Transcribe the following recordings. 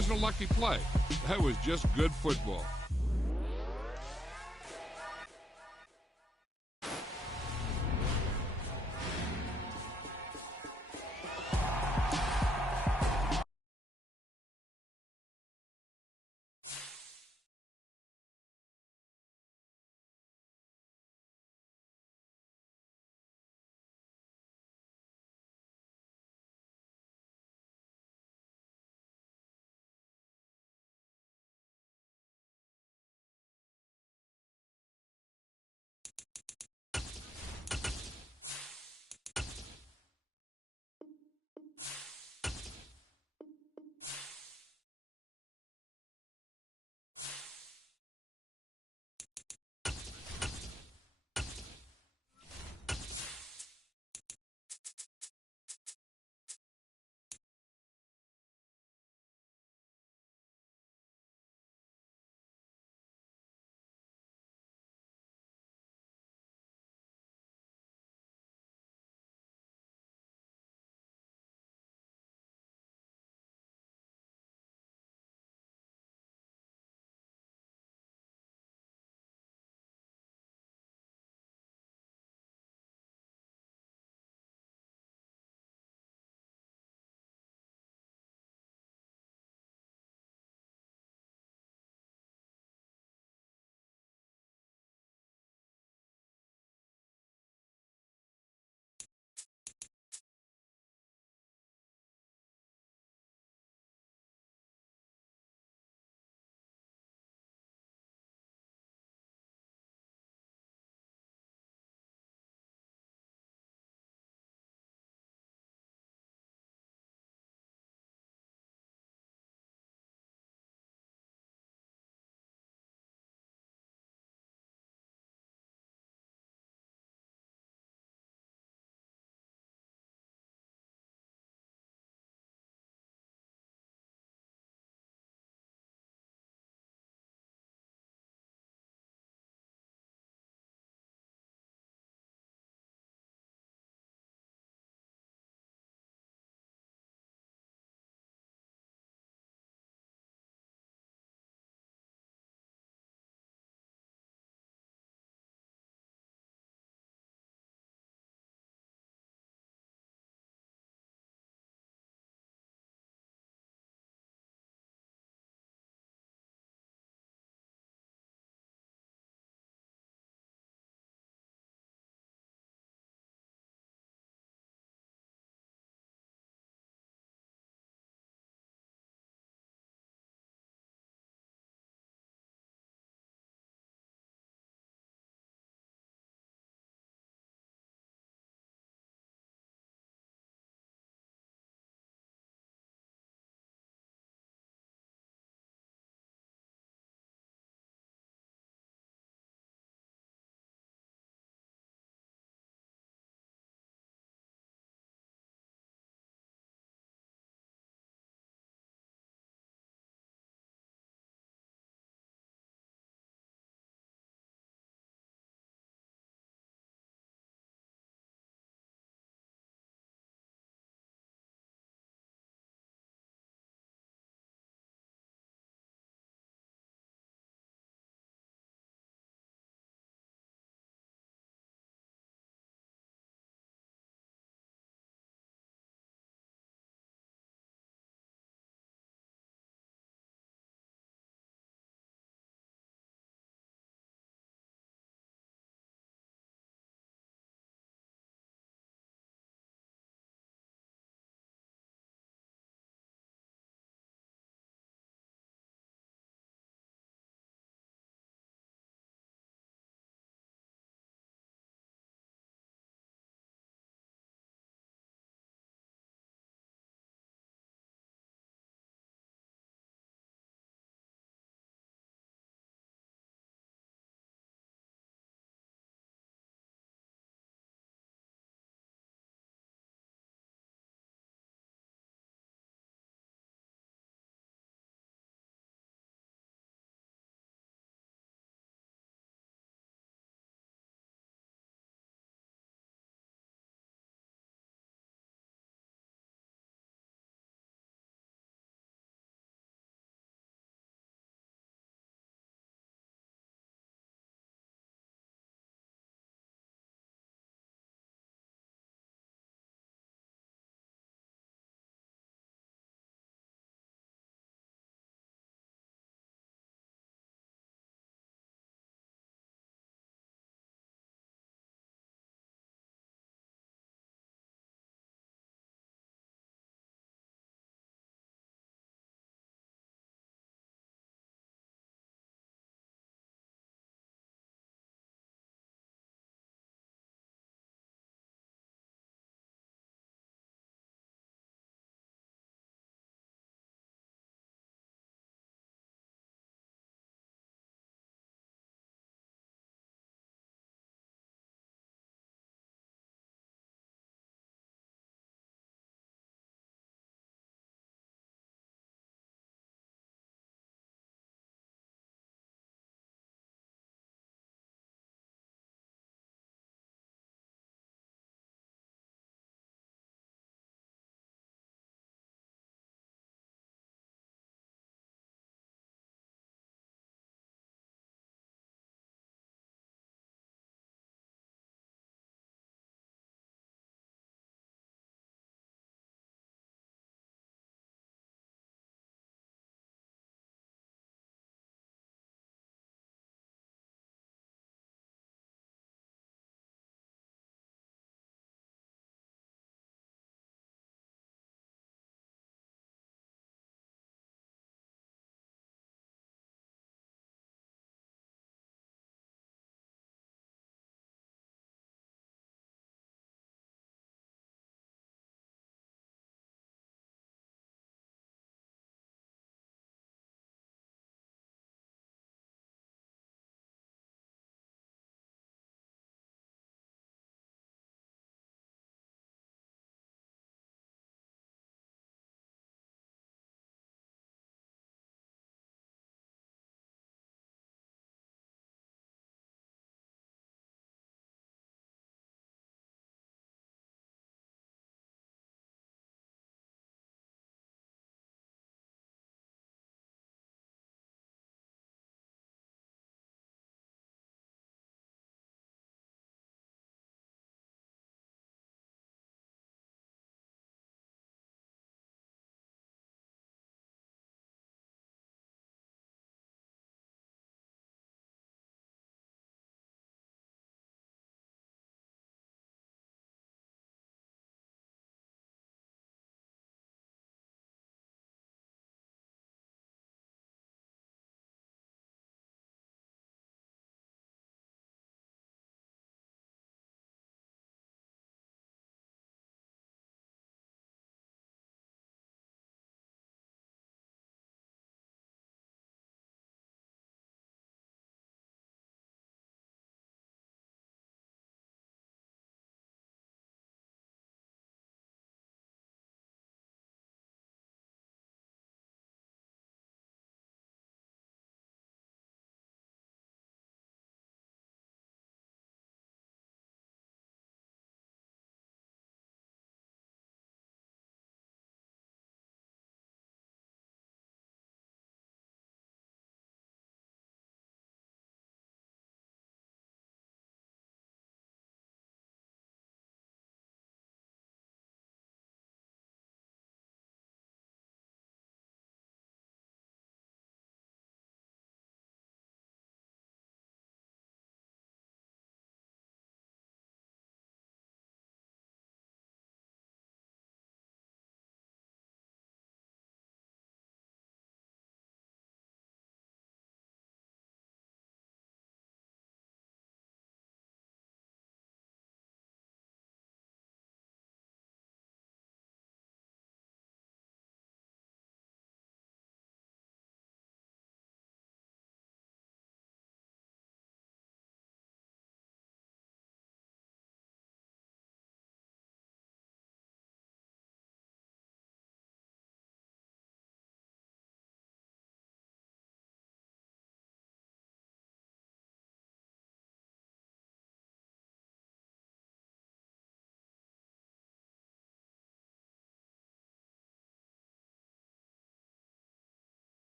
wasn't a lucky play. That was just good football.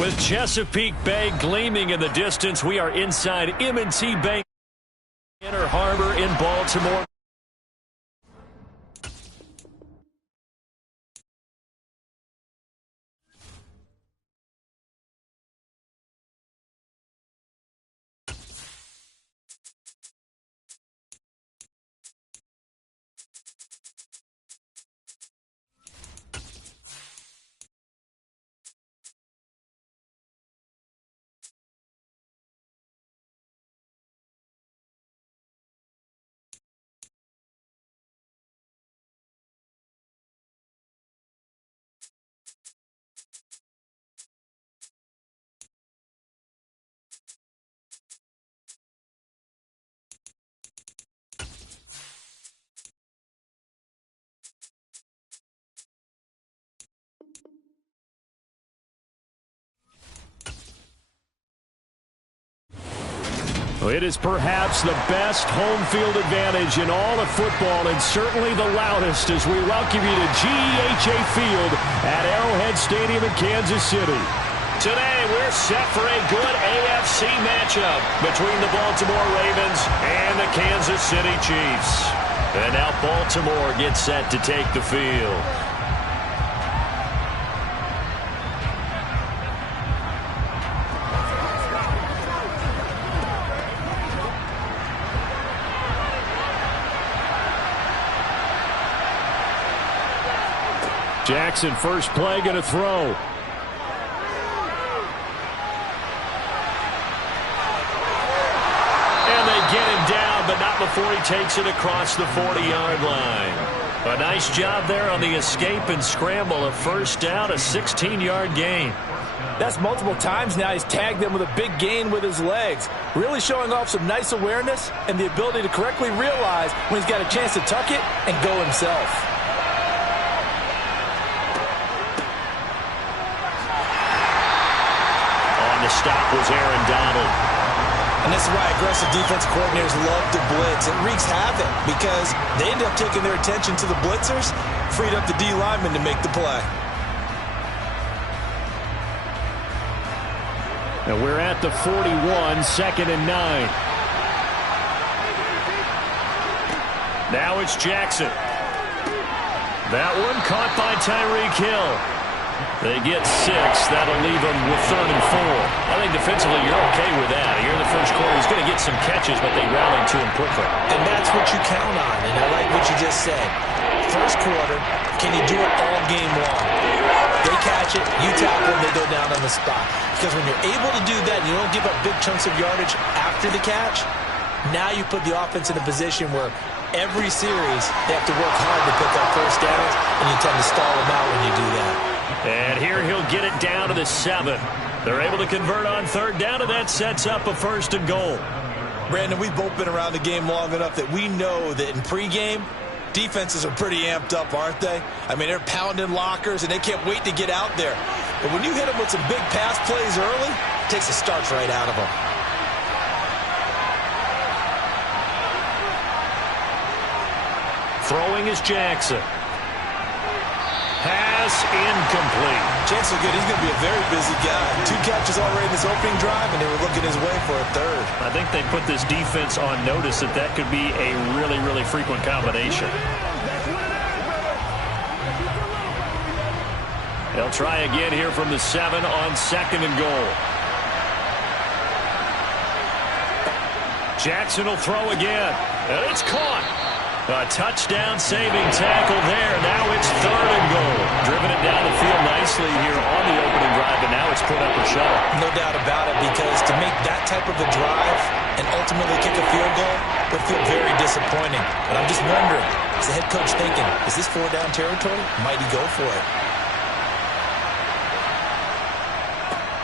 With Chesapeake Bay gleaming in the distance, we are inside M&T Bank, Inner Harbor in Baltimore. It is perhaps the best home field advantage in all of football, and certainly the loudest, as we welcome you to GEHA Field at Arrowhead Stadium in Kansas City. Today, we're set for a good AFC matchup between the Baltimore Ravens and the Kansas City Chiefs. And now Baltimore gets set to take the field. Jackson, first play, going to throw. And they get him down, but not before he takes it across the 40-yard line. A nice job there on the escape and scramble. A first down, a 16-yard gain. That's multiple times now he's tagged them with a big gain with his legs. Really showing off some nice awareness and the ability to correctly realize when he's got a chance to tuck it and go himself. Stop was Aaron Donald. And this is why aggressive defense coordinators love to blitz. It wreaks havoc because they end up taking their attention to the blitzers, freed up the D lineman to make the play. And we're at the 41, 2nd and 9. Now it's Jackson. That one caught by Tyreek Hill. They get 6. That'll leave them with 3rd and 4. I think defensively you're okay with that. Here in the first quarter, he's going to get some catches, but they rallied to him quickly. And that's what you count on, and I like what you just said. First quarter, can you do it all game long? They catch it, you tackle them, they go down on the spot. Because when you're able to do that, you don't give up big chunks of yardage after the catch, now you put the offense in a position where every series they have to work hard to pick up first downs, and you tend to stall them out when you do that. And here he'll get it down to the 7. They're able to convert on 3rd down, and that sets up a 1st and goal. Brandon, we've both been around the game long enough that we know that in pregame, defenses are pretty amped up, aren't they? I mean, they're pounding lockers, and they can't wait to get out there. But when you hit them with some big pass plays early, it takes the starch right out of them. Throwing is Jackson. Pass incomplete. Chance is good. He's going to be a very busy guy. 2 catches already in this opening drive, and they were looking his way for a 3rd. I think they put this defense on notice that that could be a really, really frequent combination. They'll try again here from the 7 on 2nd and goal. Jackson will throw again, and it's caught. A touchdown-saving tackle there. Now it's 3rd and goal. Driven it down the field nicely here on the opening drive, and now it's put up or shut. No doubt about it, because to make that type of a drive and ultimately kick a field goal would feel very disappointing. But I'm just wondering, is the head coach thinking, is this 4-down territory? Might he go for it?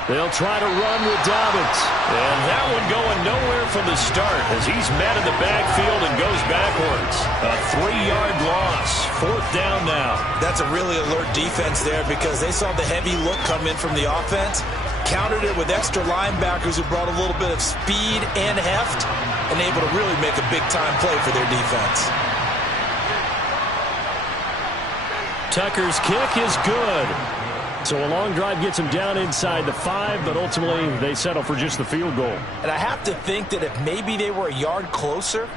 They'll try to run with Dobbins. And that one going nowhere from the start as he's met in the backfield and goes backwards. A 3-yard loss. 4th down now. That's a really alert defense there because they saw the heavy look come in from the offense, countered it with extra linebackers who brought a little bit of speed and heft, and able to really make a big-time play for their defense. Tucker's kick is good. So a long drive gets them down inside the 5, but ultimately they settle for just the field goal. And I have to think that if maybe they were a yard closer,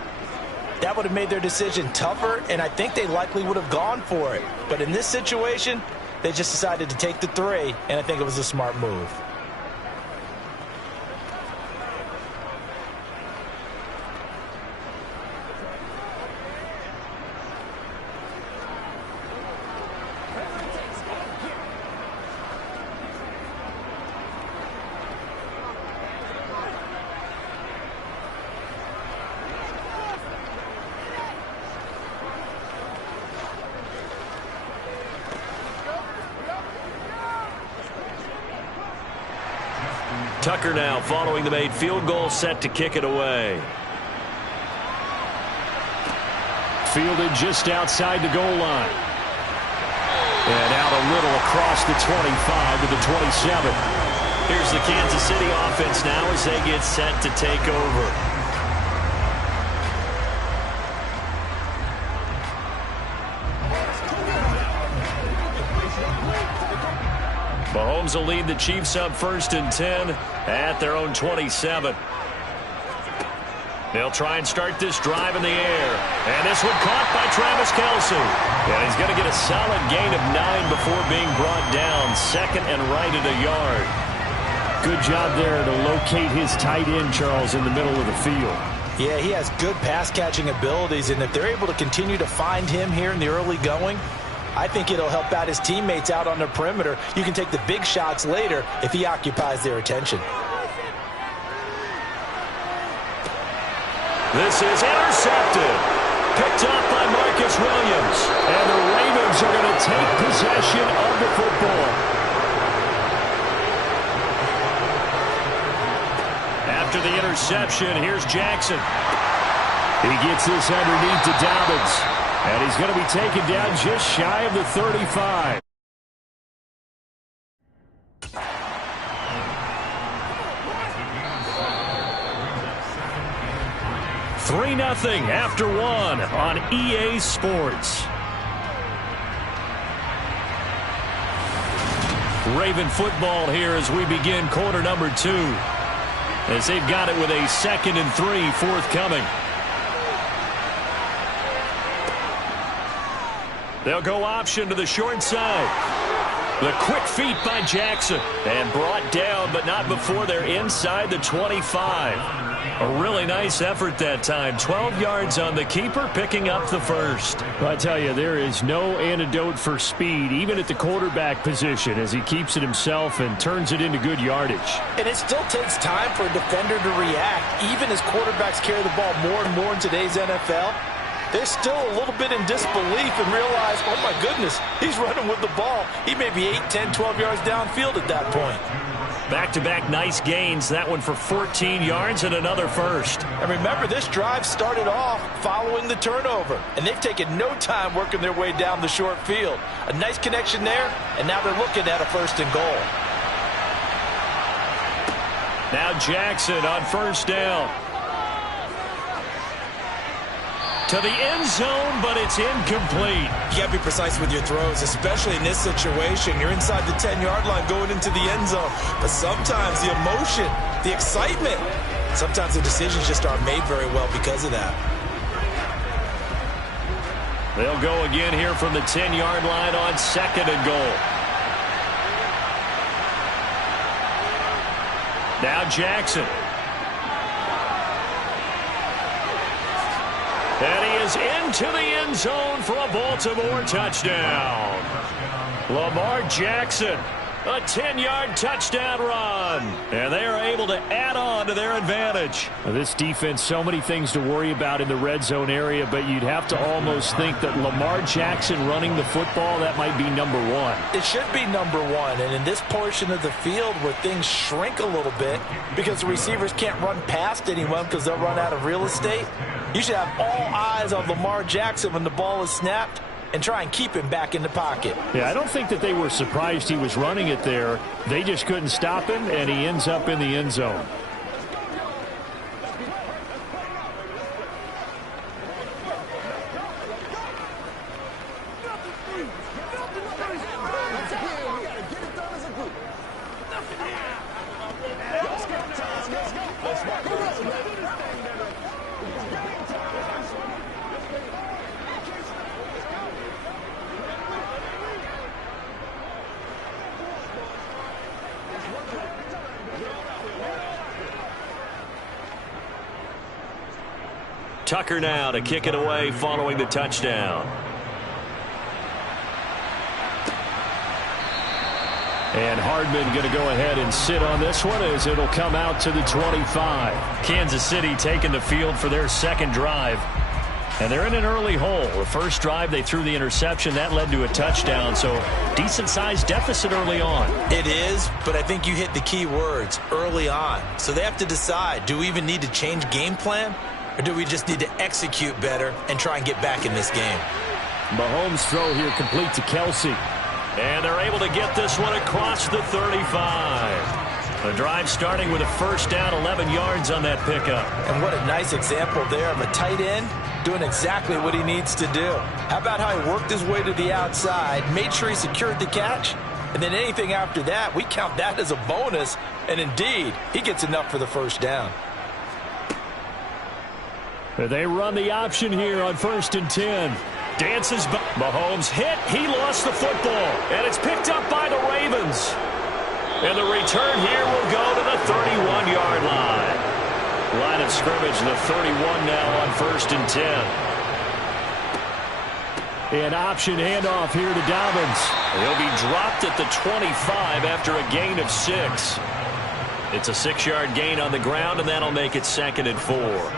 that would have made their decision tougher, and I think they likely would have gone for it. But in this situation, they just decided to take the 3, and I think it was a smart move. Tucker now following the made field goal, set to kick it away. Fielded just outside the goal line. And out a little across the 25 to the 27. Here's the Kansas City offense now as they get set to take over. Mahomes will lead the Chiefs up 1st and 10 at their own 27. They'll try and start this drive in the air. And this one caught by Travis Kelce. And he's going to get a solid gain of 9 before being brought down. 2nd and right at a yard. Good job there to locate his tight end, Charles, in the middle of the field. Yeah, he has good pass-catching abilities, and if they're able to continue to find him here in the early going, I think it'll help out his teammates out on the perimeter. You can take the big shots later if he occupies their attention. This is intercepted. Picked up by Marcus Williams. And the Ravens are going to take possession of the football. After the interception, here's Jackson. He gets this underneath to Dobbins. And he's going to be taken down just shy of the 35. Three 3-0 after 1 on EA Sports. Raven football here as we begin quarter number 2. As they've got it with a 2nd and 3 forthcoming. They'll go option to the short side. The quick feet by Jackson. And brought down, but not before they're inside the 25. A really nice effort that time. 12 yards on the keeper, picking up the first. I tell you, there is no antidote for speed, even at the quarterback position, as he keeps it himself and turns it into good yardage. And it still takes time for a defender to react, even as quarterbacks carry the ball more and more in today's NFL. They're still a little bit in disbelief and realize, oh my goodness, he's running with the ball. He may be 8, 10, 12 yards downfield at that point. Back-to-back nice gains. That one for 14 yards and another first. And remember, this drive started off following the turnover. And they've taken no time working their way down the short field. A nice connection there, and now they're looking at a 1st and goal. Now Jackson on 1st down. To the end zone, but it's incomplete. You got to be precise with your throws, especially in this situation. You're inside the 10-yard line going into the end zone. But sometimes the emotion, the excitement, sometimes the decisions just aren't made very well because of that. They'll go again here from the 10-yard line on 2nd and goal. Now Jackson. And he is into the end zone for a Baltimore touchdown. Lamar Jackson, a 10-yard touchdown run. And they are able to add on to their advantage. Now, this defense, so many things to worry about in the red zone area, but you'd have to almost think that Lamar Jackson running the football, that might be number 1. It should be number 1. And in this portion of the field where things shrink a little bit because the receivers can't run past anyone because they'll run out of real estate, you should have all eyes on Lamar Jackson when the ball is snapped and try and keep him back in the pocket. Yeah, I don't think that they were surprised he was running it there. They just couldn't stop him, and he ends up in the end zone. Tucker now to kick it away following the touchdown. And Hardman going to go ahead and sit on this one as it'll come out to the 25. Kansas City taking the field for their second drive. And they're in an early hole. The first drive, they threw the interception. That led to a touchdown, so decent-sized deficit early on. It is, but I think you hit the key words, early on. So they have to decide, do we even need to change game plan, or do we just need to execute better and try and get back in this game? Mahomes' throw here complete to Kelsey. And they're able to get this one across the 35. The drive starting with a first down, 11 yards on that pickup. And what a nice example there of a tight end doing exactly what he needs to do. How about how he worked his way to the outside, made sure he secured the catch, and then anything after that, we count that as a bonus. And indeed, he gets enough for the first down. They run the option here on 1st and 10. Dances, Mahomes hit. He lost the football, and it's picked up by the Ravens. And the return here will go to the 31-yard line. Line of scrimmage, the 31 now on 1st and 10. An option handoff here to Dobbins. He'll be dropped at the 25 after a gain of 6. It's a 6-yard gain on the ground, and that'll make it 2nd and 4.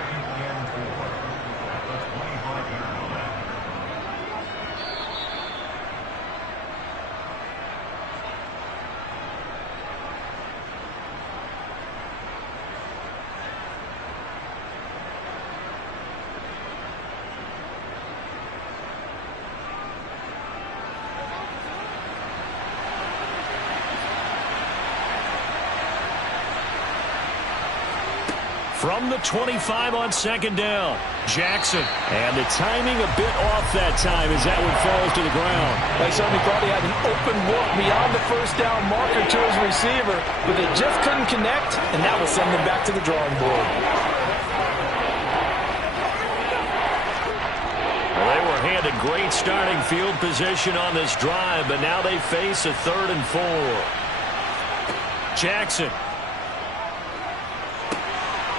From the 25 on 2nd down, Jackson. And the timing a bit off that time as that one falls to the ground. They certainly thought he had an open look beyond the first down marker to his receiver, but they just couldn't connect, and that will send them back to the drawing board. Well, they were handed great starting field position on this drive, but now they face a 3rd and 4. Jackson.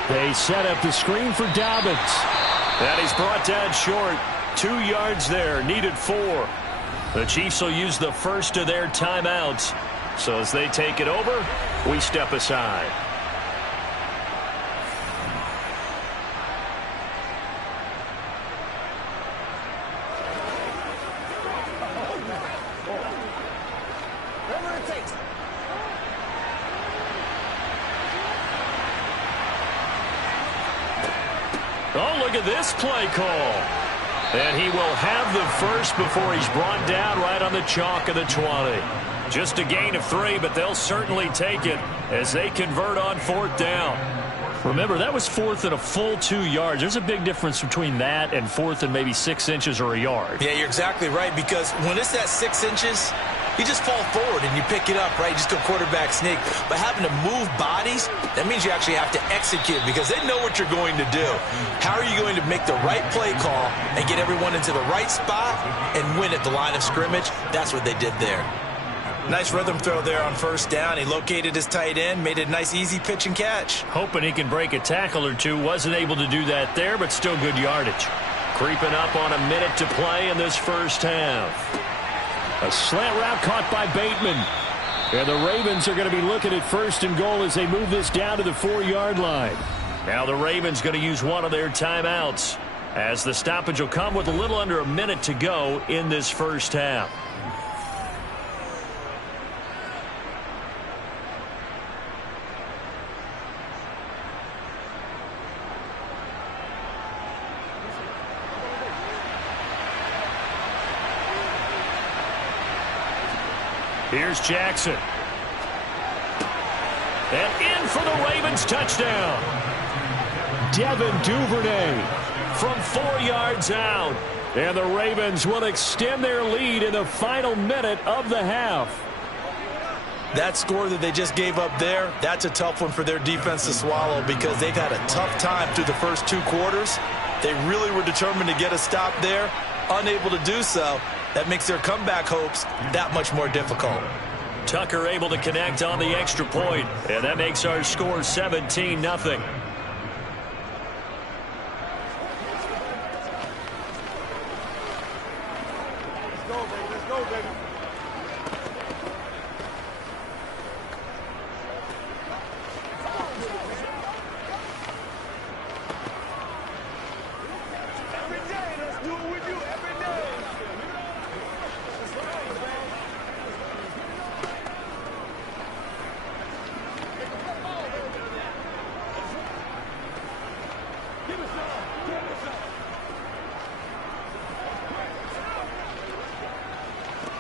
They set up the screen for Dobbins. That is brought down short. 2 yards there, needed 4. The Chiefs will use the first of their timeouts. So as they take it over, we step aside. Oh, look at this play call. And he will have the first before he's brought down right on the chalk of the 20. Just a gain of 3, but they'll certainly take it as they convert on 4th down. Remember, that was 4th and a full 2 yards. There's a big difference between that and 4th and maybe 6 inches or a yard. Yeah, you're exactly right, because when it's that 6 inches, you just fall forward and you pick it up, right? Just go quarterback sneak. But having to move bodies, that means you actually have to execute because they know what you're going to do. How are you going to make the right play call and get everyone into the right spot and win at the line of scrimmage? That's what they did there. Nice rhythm throw there on 1st down. He located his tight end, made a nice easy pitch and catch. Hoping he can break a tackle or two. Wasn't able to do that there, but still good yardage. Creeping up on a minute to play in this first half. A slant route caught by Bateman. And the Ravens are going to be looking at 1st and goal as they move this down to the 4-yard line. Now the Ravens going to use one of their timeouts as the stoppage will come with a little under a minute to go in this first half. Here's Jackson. And in for the Ravens touchdown. Devin Duvernay from 4 yards out. And the Ravens will extend their lead in the final minute of the half. That score that they just gave up there, that's a tough one for their defense to swallow because they've had a tough time through the first 2 quarters. They really were determined to get a stop there, unable to do so. That makes their comeback hopes that much more difficult. Tucker able to connect on the extra point, and that makes our score 17-0.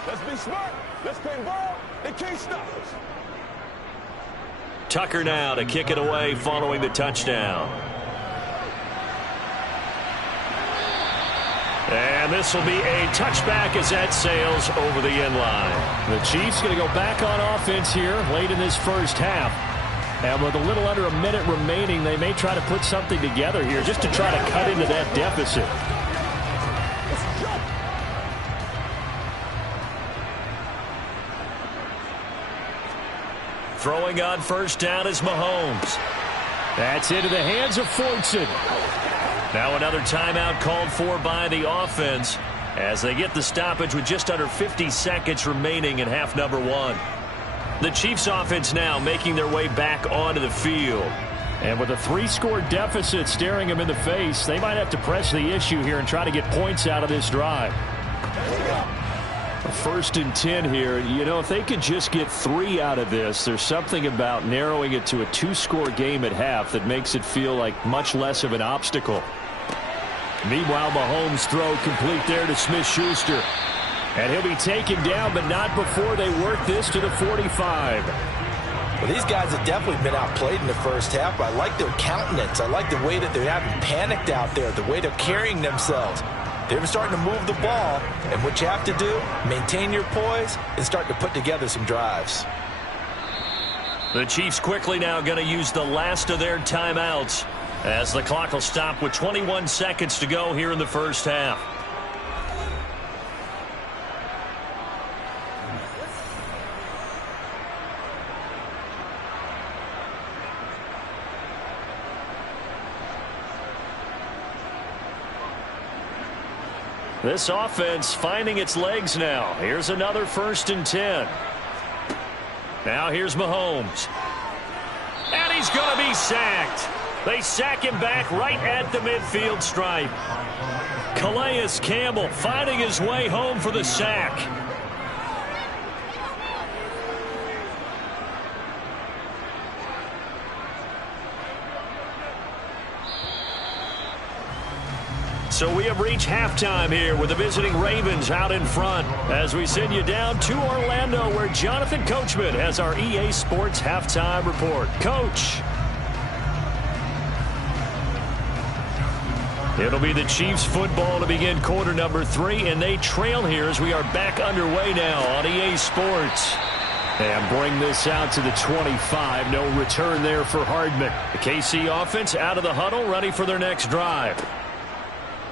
Let's be smart. Let's play ball. They can't stop us. Tucker now to kick it away following the touchdown. And this will be a touchback as that sails over the end line. The Chiefs going to go back on offense here late in this first half. And with a little under a minute remaining, they may try to put something together here just to try to cut into that deficit. Throwing on first down is Mahomes. That's into the hands of Fortson. Now another timeout called for by the offense as they get the stoppage with just under 50 seconds remaining in half number one. The Chiefs offense now making their way back onto the field. And with a 3-score deficit staring them in the face, they might have to press the issue here and try to get points out of this drive. First and 10 here. You know, if they could just get 3 out of this, there's something about narrowing it to a 2-score game at half that makes it feel like much less of an obstacle. Meanwhile, Mahomes' throw complete there to Smith-Schuster. And he'll be taken down, but not before they work this to the 45. Well, these guys have definitely been outplayed in the first half. I like their countenance. I like the way that they haven't panicked out there, the way they're carrying themselves. They're starting to move the ball, and what you have to do, maintain your poise and start to put together some drives. The Chiefs quickly now going to use the last of their timeouts as the clock will stop with 21 seconds to go here in the first half. This offense finding its legs now. Here's another first and 10. Now here's Mahomes. And he's going to be sacked. They sack him back right at the midfield stripe. Calais Campbell finding his way home for the sack. So we have reached halftime here with the visiting Ravens out in front as we send you down to Orlando where Jonathan Coachman has our EA Sports halftime report. Coach. It'll be the Chiefs football to begin quarter number 3, and they trail here as we are back underway now on EA Sports. And bring this out to the 25. No return there for Hardman. The KC offense out of the huddle, ready for their next drive.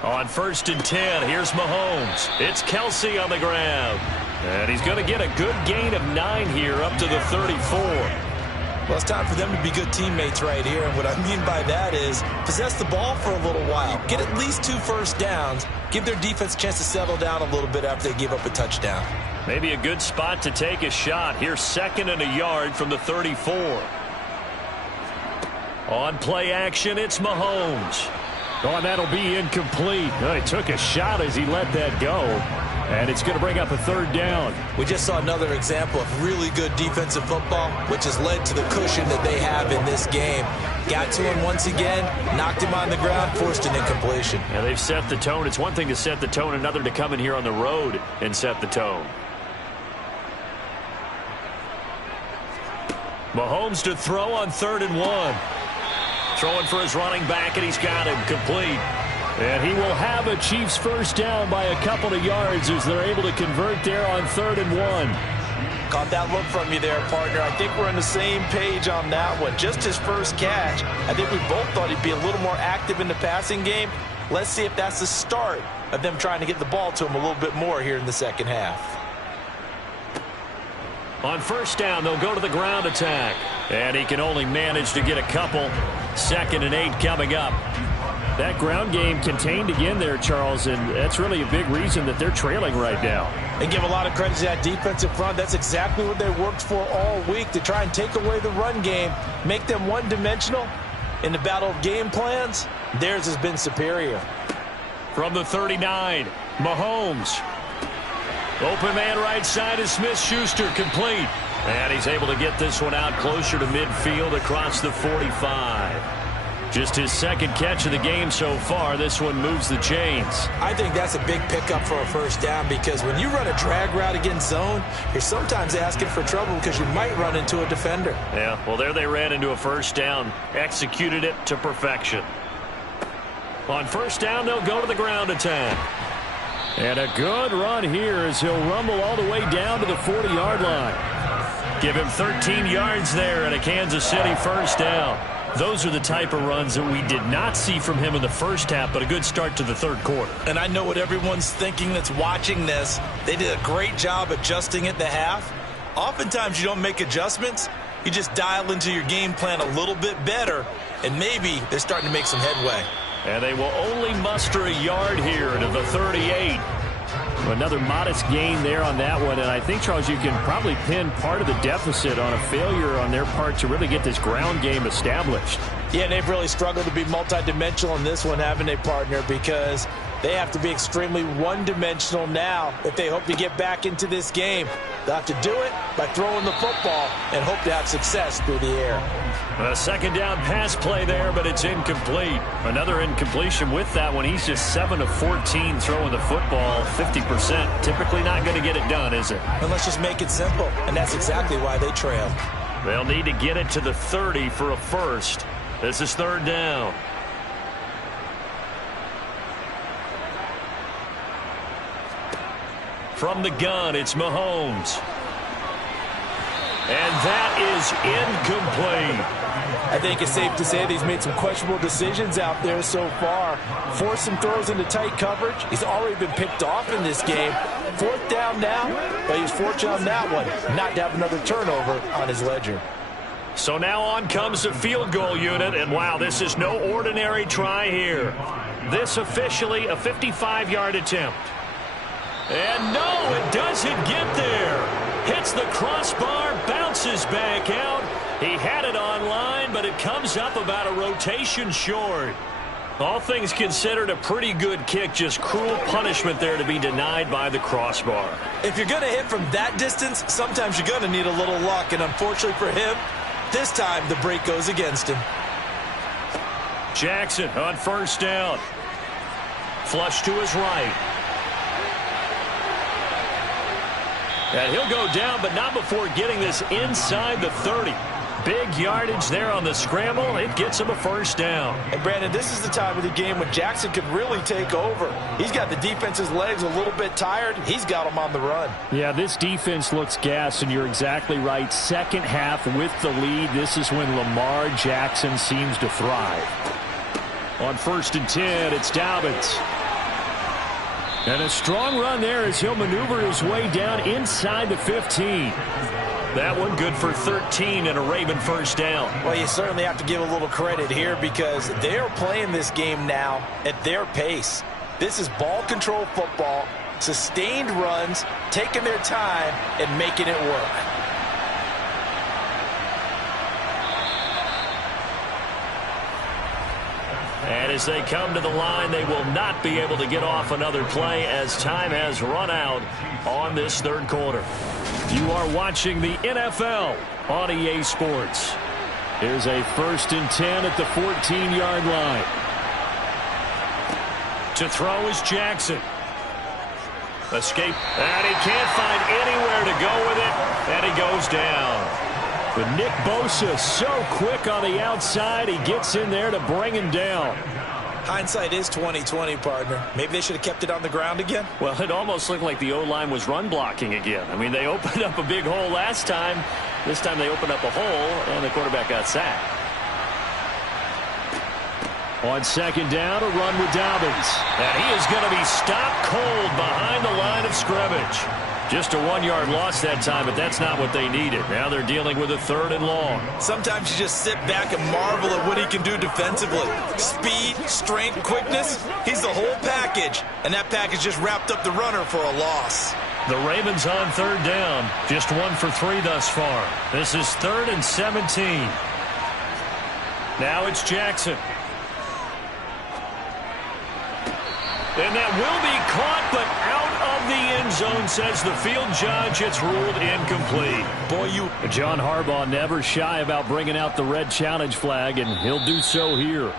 On first and 10, here's Mahomes. It's Kelsey on the ground. And he's going to get a good gain of 9 here up to the 34. Well, it's time for them to be good teammates right here. And what I mean by that is possess the ball for a little while. Get at least 2 first downs. Give their defense a chance to settle down a little bit after they give up a touchdown. Maybe a good spot to take a shot. Here's 2nd and a yard from the 34. On play action, it's Mahomes. Oh, and that'll be incomplete. Oh, he took a shot as he let that go. And it's going to bring up a 3rd down. We just saw another example of really good defensive football, which has led to the cushion that they have in this game. Got to him once again, knocked him on the ground, forced an incompletion. Yeah, they've set the tone. It's one thing to set the tone, another to come in here on the road and set the tone. Mahomes to throw on 3rd and 1. Throwing for his running back, and he's got him complete. And he will have a Chiefs first down by a couple of yards as they're able to convert there on 3rd and 1. Caught that look from you there, partner. I think we're on the same page on that one. Just his first catch. I think we both thought he'd be a little more active in the passing game. Let's see if that's the start of them trying to get the ball to him a little bit more here in the second half. On first down, they'll go to the ground attack. And he can only manage to get a couple. 2nd and 8 coming up. That ground game contained again there, Charles, and that's really a big reason that they're trailing right now. And give a lot of credit to that defensive front. That's exactly what they worked for all week, to try and take away the run game, make them one-dimensional. In the battle of game plans, theirs has been superior. From the 39, Mahomes. Open man right side is Smith-Schuster, complete. And he's able to get this one out closer to midfield across the 45. Just his second catch of the game so far. This one moves the chains. I think that's a big pickup for a first down, because when you run a drag route against zone, you're sometimes asking for trouble because you might run into a defender. Yeah, well, there they ran into a first down. Executed it to perfection. On first down, they'll go to the ground attack. And a good run here as he'll rumble all the way down to the 40-yard line. Give him 13 yards there and a Kansas City first down. Those are the type of runs that we did not see from him in the first half, but a good start to the third quarter. And I know what everyone's thinking that's watching this. They did a great job adjusting at the half. Oftentimes you don't make adjustments. You just dial into your game plan a little bit better, and maybe they're starting to make some headway. And they will only muster a yard here to the 38. Another modest gain there on that one, and I think, Charles, you can probably pin part of the deficit on a failure on their part to really get this ground game established. Yeah, they've really struggled to be multidimensional in this one, haven't they, partner? Because they have to be extremely one-dimensional now if they hope to get back into this game. They'll have to do it by throwing the football and hope to have success through the air. A second down pass play there, but it's incomplete. Another incompletion with that one. He's just 7 of 14 throwing the football, 50%. Typically not going to get it done, is it? And let's just make it simple, and that's exactly why they trail. They'll need to get it to the 30 for a first. This is third down. From the gun, it's Mahomes. And that is incomplete. I think it's safe to say that he's made some questionable decisions out there so far. Forced some throws into tight coverage. He's already been picked off in this game. Fourth down now, but he's fortunate on that one not to have another turnover on his ledger. So now on comes the field goal unit, and wow, this is no ordinary try here. This officially a 55-yard attempt. And no, it doesn't get there. Hits the crossbar, bounces back out. He had it on line, but it comes up about a rotation short. All things considered, a pretty good kick. Just cruel punishment there to be denied by the crossbar. If you're going to hit from that distance, sometimes you're going to need a little luck. And unfortunately for him, this time the break goes against him. Jackson on first down. Flush to his right. And he'll go down, but not before getting this inside the 30. Big yardage there on the scramble. It gets him a first down. And, Brandon, this is the time of the game when Jackson could really take over. He's got the defense's legs a little bit tired. He's got them on the run. Yeah, this defense looks gassed, and you're exactly right. Second half with the lead, this is when Lamar Jackson seems to thrive. On 1st and 10, it's Dobbins. And a strong run there as he'll maneuver his way down inside the 15. That one good for 13 and a Raven first down. Well, you certainly have to give a little credit here because they're playing this game now at their pace. This is ball control football, sustained runs, taking their time and making it work. And as they come to the line, they will not be able to get off another play as time has run out on this third quarter. You are watching the NFL on EA Sports. Here's a 1st and 10 at the 14-yard line. To throw is Jackson. Escape, and he can't find anywhere to go with it, and he goes down. But Nick Bosa so quick on the outside, he gets in there to bring him down. Hindsight is 20/20, partner. Maybe they should have kept it on the ground again. Well, it almost looked like the O-line was run blocking again. I mean, they opened up a big hole last time. This time they opened up a hole, and the quarterback got sacked. On second down, a run with Dobbins. And he is going to be stopped cold behind the line of scrimmage. Just a 1-yard loss that time, but that's not what they needed. Now they're dealing with a 3rd and long. Sometimes you just sit back and marvel at what he can do defensively. Speed, strength, quickness, he's the whole package. And that package just wrapped up the runner for a loss. The Ravens on 3rd down. Just 1 for 3 thus far. This is 3rd and 17. Now it's Jackson. And that will be caught, but out of the end zone, says the field judge. It's ruled incomplete. John Harbaugh never shy about bringing out the red challenge flag, and he'll do so here.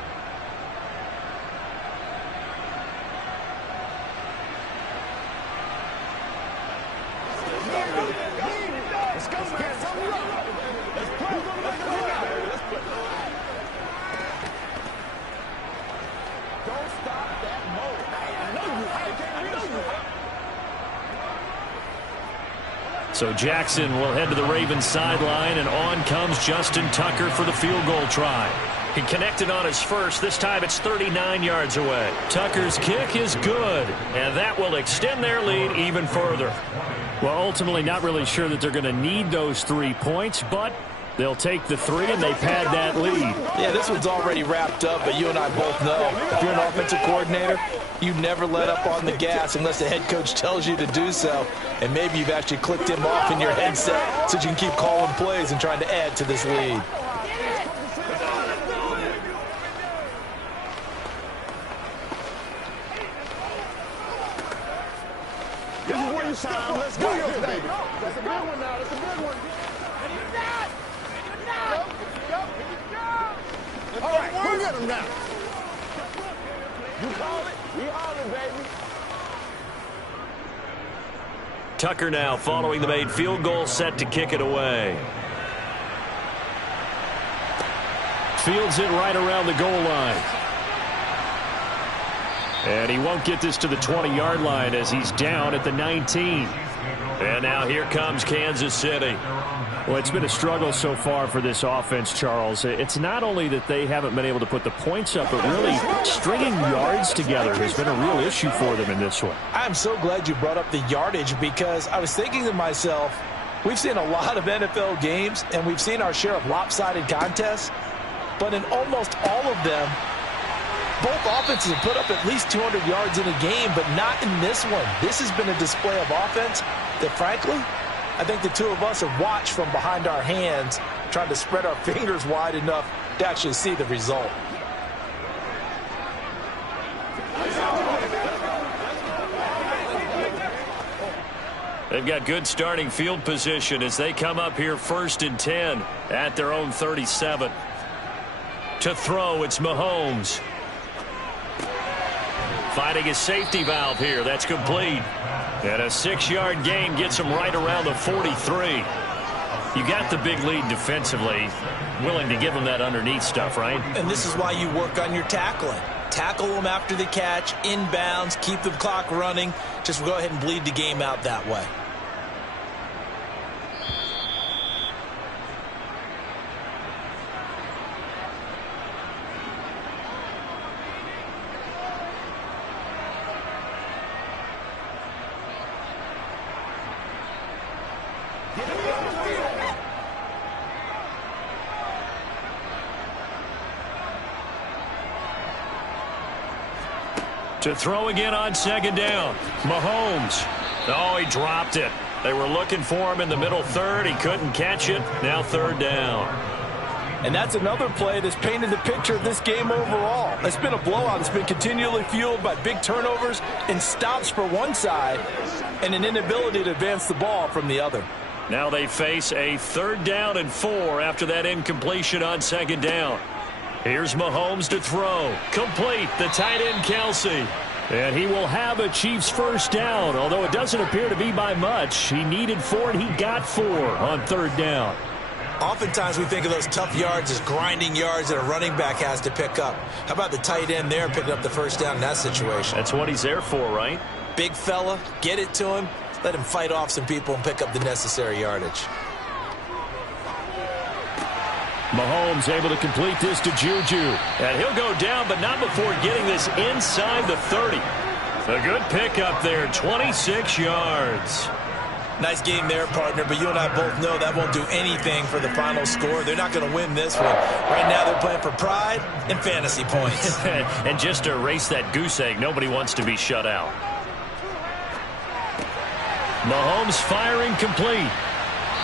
So Jackson will head to the Ravens sideline, and on comes Justin Tucker for the field goal try. He connected on his first. This time it's 39 yards away. Tucker's kick is good, and that will extend their lead even further. Well, ultimately not really sure that they're going to need those 3 points, but they'll take the 3 and they pad that lead. Yeah, this one's already wrapped up, but you and I both know if you're an offensive coordinator, you never let up on the gas unless the head coach tells you to do so. And maybe you've actually clicked him off in your headset so you can keep calling plays and trying to add to this lead. This is where you shine. Let's go, baby. That's a good one now. That's a good one. All right, go get him now. You call it, we all in, baby. Tucker now following the made field goal, set to kick it away. Fields it right around the goal line. And he won't get this to the 20-yard line as he's down at the 19. And now here comes Kansas City. Well, it's been a struggle so far for this offense, Charles. It's not only that they haven't been able to put the points up, but really stringing yards together has been a real issue for them in this one. I'm so glad you brought up the yardage, because I was thinking to myself, we've seen a lot of NFL games, and we've seen our share of lopsided contests, but in almost all of them, both offenses have put up at least 200 yards in a game, but not in this one. This has been a display of offense that, frankly, I think the two of us have watched from behind our hands, trying to spread our fingers wide enough to actually see the result. They've got good starting field position as they come up here 1st and 10 at their own 37. To throw, it's Mahomes. Finding his safety valve here. That's complete. And a 6-yard gain gets him right around the 43. You got the big lead defensively. Willing to give him that underneath stuff, right? And this is why you work on your tackling. Tackle them after the catch, inbounds, keep the clock running. Just go ahead and bleed the game out that way. To throw again on 2nd down. Mahomes. Oh, he dropped it. They were looking for him in the middle 3rd. He couldn't catch it. Now 3rd down. And that's another play that's painted the picture of this game overall. It's been a blowout. It's been continually fueled by big turnovers and stops for one side and an inability to advance the ball from the other. Now they face a 3rd down and 4 after that incompletion on 2nd down. Here's Mahomes to throw. Complete. The tight end, Kelsey. And he will have a Chiefs 1st down, although it doesn't appear to be by much. He needed 4, and he got 4 on 3rd down. Oftentimes we think of those tough yards as grinding yards that a running back has to pick up. How about the tight end there picking up the 1st down in that situation? That's what he's there for, right? Big fella, get it to him, let him fight off some people and pick up the necessary yardage. Mahomes able to complete this to Juju. And he'll go down, but not before getting this inside the 30. A good pickup there, 26 yards. Nice game there, partner, but you and I both know that won't do anything for the final score. They're not going to win this one. Right now they're playing for pride and fantasy points. And just to erase that goose egg, nobody wants to be shut out. Mahomes firing complete.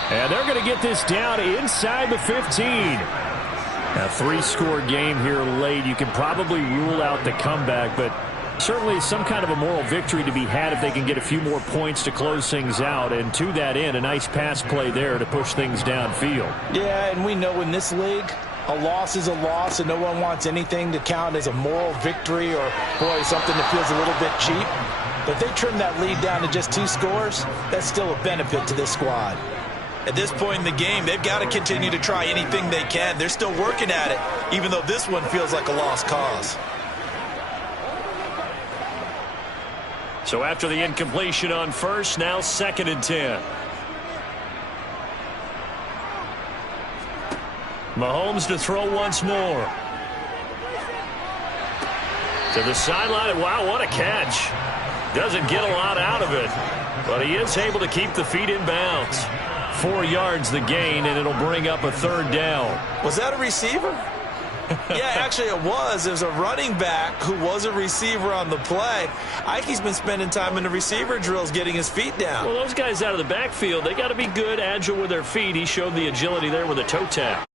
And they're going to get this down inside the 15. A 3-score game here late. You can probably rule out the comeback, but certainly some kind of a moral victory to be had if they can get a few more points to close things out. And to that end, a nice pass play there to push things downfield. Yeah, and we know in this league, a loss is a loss, and no one wants anything to count as a moral victory or, boy, something that feels a little bit cheap. But if they trim that lead down to just 2 scores, that's still a benefit to this squad. At this point in the game, they've got to continue to try anything they can. They're still working at it, even though this one feels like a lost cause. So after the incompletion on first, now 2nd and 10. Mahomes to throw once more. To the sideline. Wow, what a catch. Doesn't get a lot out of it, but he is able to keep the feet in bounds. 4 yards the gain, and it'll bring up a 3rd down. Was that a receiver? Yeah, actually it was. There's a running back who was a receiver on the play. Ike's been spending time in the receiver drills getting his feet down. Well, those guys out of the backfield, they got to be good, agile with their feet. He showed the agility there with a toe tap.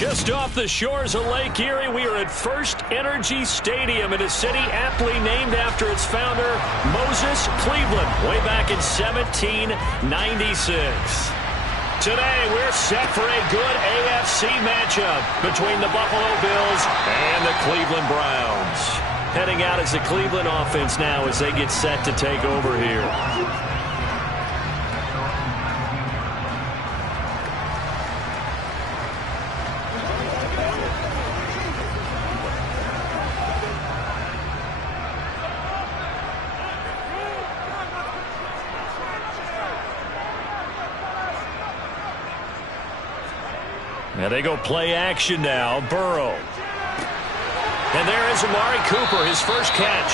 Just off the shores of Lake Erie, we are at First Energy Stadium in a city aptly named after its founder, Moses Cleveland, way back in 1796. Today, we're set for a good AFC matchup between the Buffalo Bills and the Cleveland Browns. Heading out is the Cleveland offense now as they get set to take over here. Now they go play action now. Burrow. And there is Amari Cooper, his first catch.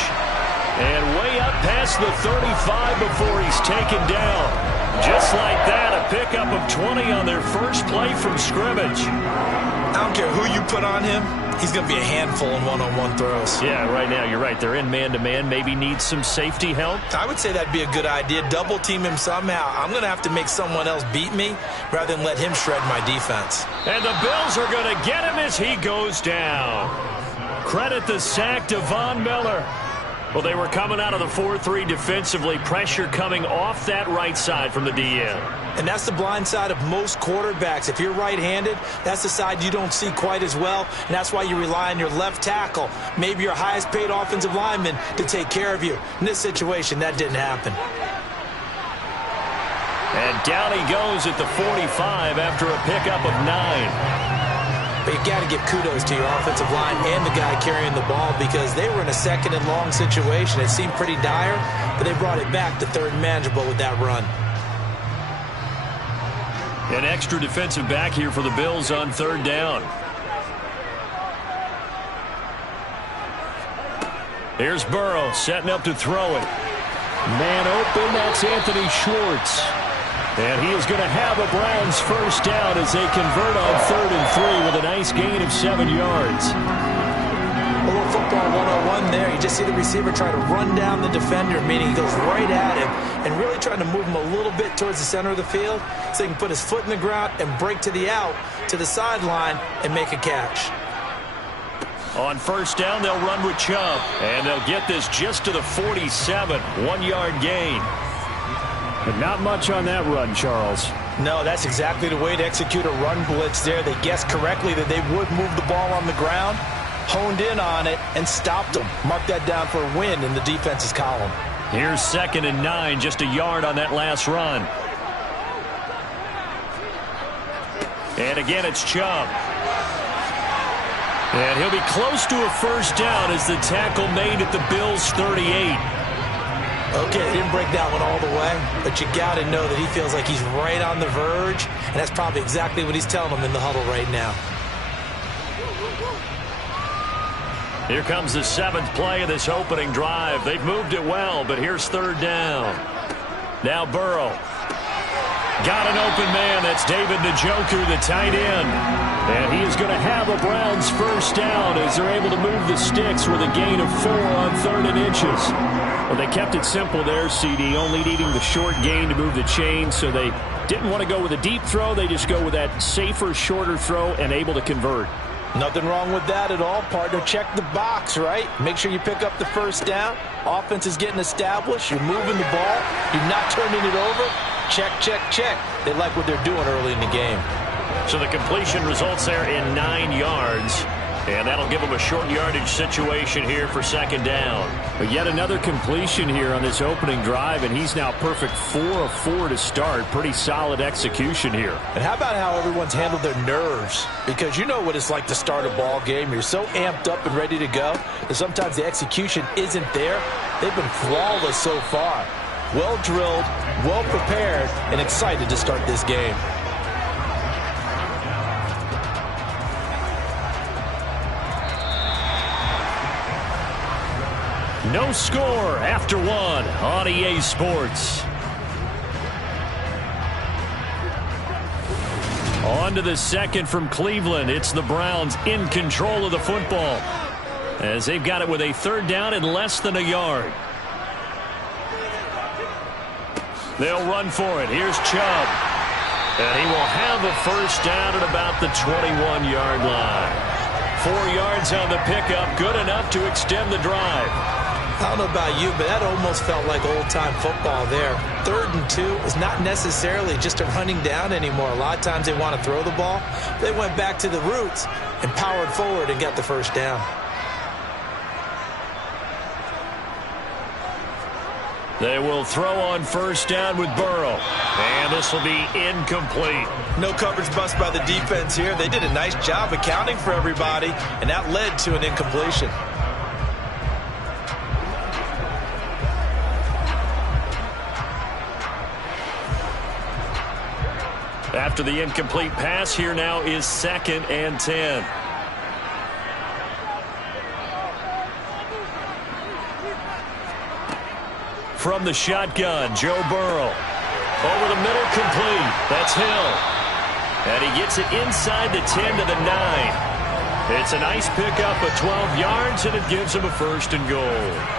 And way up past the 35 before he's taken down. Just like that, a pickup of 20 on their first play from scrimmage. I don't care who you put on him. He's going to be a handful in one-on-one throws. Yeah, right now, you're right. They're in man-to-man. Maybe needs some safety help. I would say that'd be a good idea. Double team him somehow. I'm going to have to make someone else beat me rather than let him shred my defense. And the Bills are going to get him as he goes down. Credit the sack to Von Miller. Well, they were coming out of the 4-3 defensively. Pressure coming off that right side from the DM. And that's the blind side of most quarterbacks. If you're right-handed, that's the side you don't see quite as well, and that's why you rely on your left tackle, maybe your highest-paid offensive lineman, to take care of you. In this situation, that didn't happen. And down he goes at the 45 after a pickup of 9. But you got to give kudos to your offensive line and the guy carrying the ball because they were in a second and long situation. It seemed pretty dire, but they brought it back to third and manageable with that run. An extra defensive back here for the Bills on third down. Here's Burrow setting up to throw it. Man open, that's Anthony Schwartz. And he is going to have a Browns first down as they convert on 3rd and 3 with a nice gain of 7 yards. A little football 101 there. You just see the receiver try to run down the defender, meaning he goes right at him and really trying to move him a little bit towards the center of the field so he can put his foot in the ground and break to the out, to the sideline, and make a catch. On first down, they'll run with Chubb, and they'll get this just to the 47, 1-yard gain. But not much on that run, Charles. No, that's exactly the way to execute a run blitz there. They guessed correctly that they would move the ball on the ground, honed in on it, and stopped them. Mark that down for a win in the defense's column. Here's 2nd and 9, just a yard on that last run. And again, it's Chubb. And he'll be close to a first down as the tackle made at the Bills' 38. Okay, didn't break that one all the way, but you got to know that he feels like he's right on the verge, and that's probably exactly what he's telling them in the huddle right now. Here comes the 7th play of this opening drive. They've moved it well, but here's 3rd down. Now Burrow. Got an open man. That's David Njoku, the tight end. And he is going to have a Browns first down as they're able to move the sticks with a gain of 4 on 3rd and inches. Well, they kept it simple there, CD, only needing the short gain to move the chain, so they didn't want to go with a deep throw. They just go with that safer, shorter throw and able to convert. Nothing wrong with that at all, partner. Check the box, right? Make sure you pick up the first down. Offense is getting established. You're moving the ball. You're not turning it over. Check, check, check. They like what they're doing early in the game. So the completion results there in 9 yards. And that'll give them a short yardage situation here for 2nd down. But yet another completion here on this opening drive, and he's now perfect 4 of 4 to start. Pretty solid execution here. And how about how everyone's handled their nerves? Because you know what it's like to start a ball game. You're so amped up and ready to go that sometimes the execution isn't there. They've been flawless so far. Well drilled, well prepared, and excited to start this game. No score after 1 on EA Sports. On to the 2nd from Cleveland. It's the Browns in control of the football as they've got it with a 3rd down and less than a yard. They'll run for it. Here's Chubb. And he will have a first down at about the 21-yard line. 4 yards on the pickup, good enough to extend the drive. I don't know about you, but that almost felt like old-time football there. 3rd and 2 is not necessarily just a running down anymore. A lot of times they want to throw the ball. They went back to the roots and powered forward and got the first down. They will throw on first down with Burrow. And this will be incomplete. No coverage bust by the defense here. They did a nice job accounting for everybody, and that led to an incompletion. After the incomplete pass, here now is 2nd and 10. From the shotgun, Joe Burrow. Over the middle, complete. That's Hill. And he gets it inside the 10 to the 9. It's a nice pickup of 12 yards, and it gives him a 1st and goal.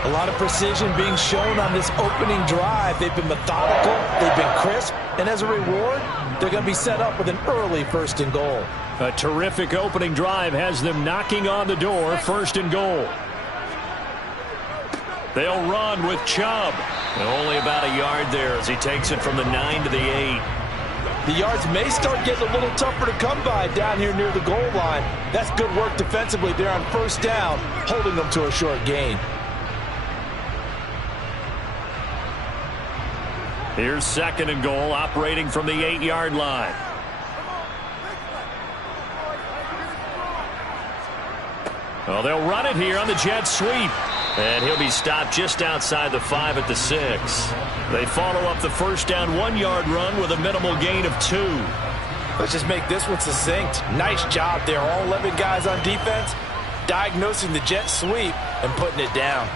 A lot of precision being shown on this opening drive. They've been methodical, they've been crisp, and as a reward, they're going to be set up with an early 1st and goal. A terrific opening drive has them knocking on the door, 1st and goal. They'll run with Chubb. And only about a yard there as he takes it from the 9 to the 8. The yards may start getting a little tougher to come by down here near the goal line. That's good work defensively there on 1st down, holding them to a short gain. Here's 2nd and goal, operating from the 8-yard line. Well, they'll run it here on the jet sweep. And he'll be stopped just outside the 5 at the 6. They follow up the first down 1-yard run with a minimal gain of 2. Let's just make this one succinct. Nice job there. All 11 guys on defense diagnosing the jet sweep and putting it down.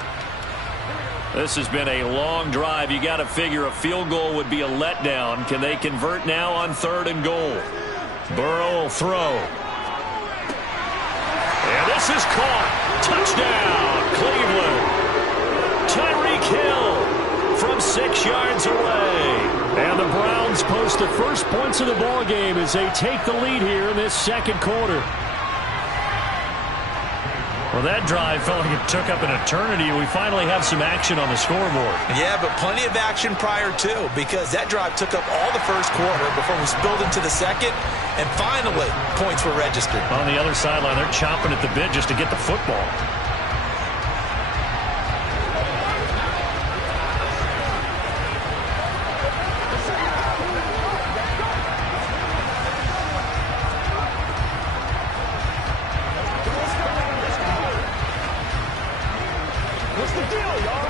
This has been a long drive. You got to figure a field goal would be a letdown. Can they convert now on 3rd and goal? Burrow will throw. And this is caught. Touchdown, Cleveland. Tyreek Hill from 6 yards away. And the Browns post the first points of the ball game as they take the lead here in this 2nd quarter. Well, that drive felt like it took up an eternity. We finally have some action on the scoreboard. Yeah, but plenty of action prior to, because that drive took up all the 1st quarter before we spilled into the 2nd, and finally, points were registered. On the other sideline, they're chomping at the bit just to get the football. What's the deal, y'all?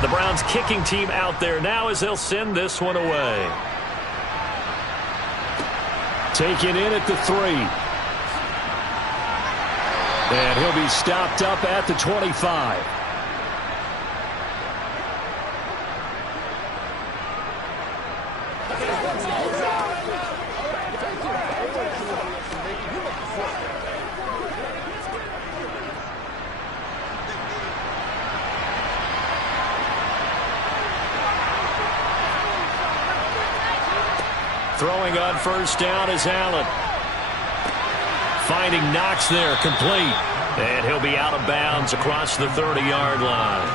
The Browns kicking team out there now as they'll send this one away. Taken in at the 3. And he'll be stopped up at the 25. Throwing on first down is Allen. Finding Knox there, complete. And he'll be out of bounds across the 30-yard line.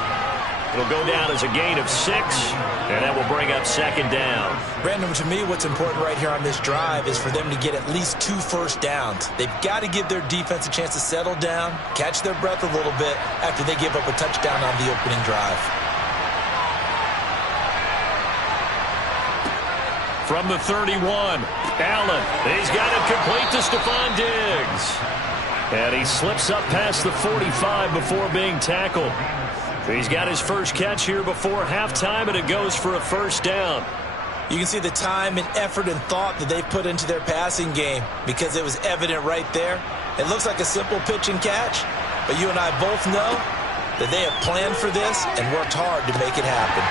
It'll go down as a gain of 6, and that will bring up 2nd down. Brandon, to me, what's important right here on this drive is for them to get at least 2 first downs. They've got to give their defense a chance to settle down, catch their breath a little bit after they give up a touchdown on the opening drive. From the 31, Allen. He's got it complete to Stephon Diggs. And he slips up past the 45 before being tackled. He's got his first catch here before halftime, and it goes for a first down. You can see the time and effort and thought that they've put into their passing game because it was evident right there. It looks like a simple pitch and catch, but you and I both know that they have planned for this and worked hard to make it happen.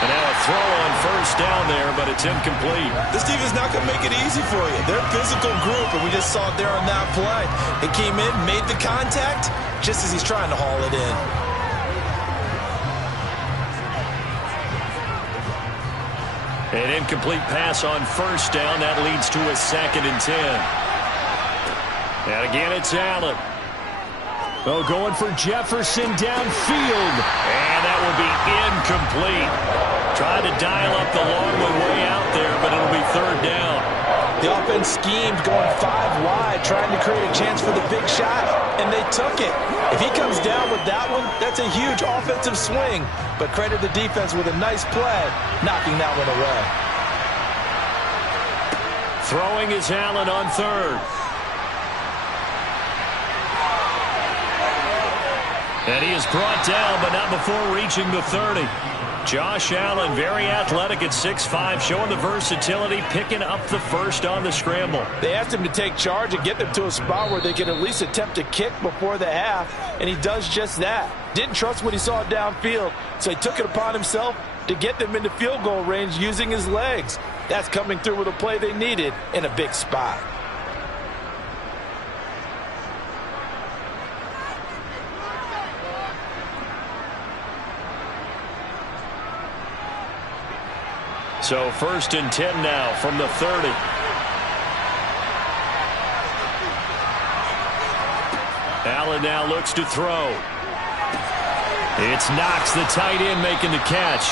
And now a throw on first down there, but it's incomplete. This defense is not going to make it easy for you. They're a physical group, and we just saw it there on that play. It came in, made the contact, just as he's trying to haul it in. An incomplete pass on first down. That leads to a 2nd and 10. And again, it's Allen. Oh, going for Jefferson downfield. And that will be incomplete. Tried to dial up the long one way out there, but it'll be 3rd down. The offense schemed going 5 wide, trying to create a chance for the big shot, and they took it. If he comes down with that one, that's a huge offensive swing. But credit the defense with a nice play, knocking that one away. Throwing is Allen on 3rd. And he is brought down, but not before reaching the 30. Josh Allen, very athletic at 6'5", showing the versatility, picking up the first on the scramble. They asked him to take charge and get them to a spot where they can at least attempt to kick before the half, and he does just that. Didn't trust what he saw downfield, so he took it upon himself to get them into field goal range using his legs. That's coming through with a play they needed in a big spot. So 1st and 10 now from the 30. Allen now looks to throw. It's Knox, the tight end, making the catch.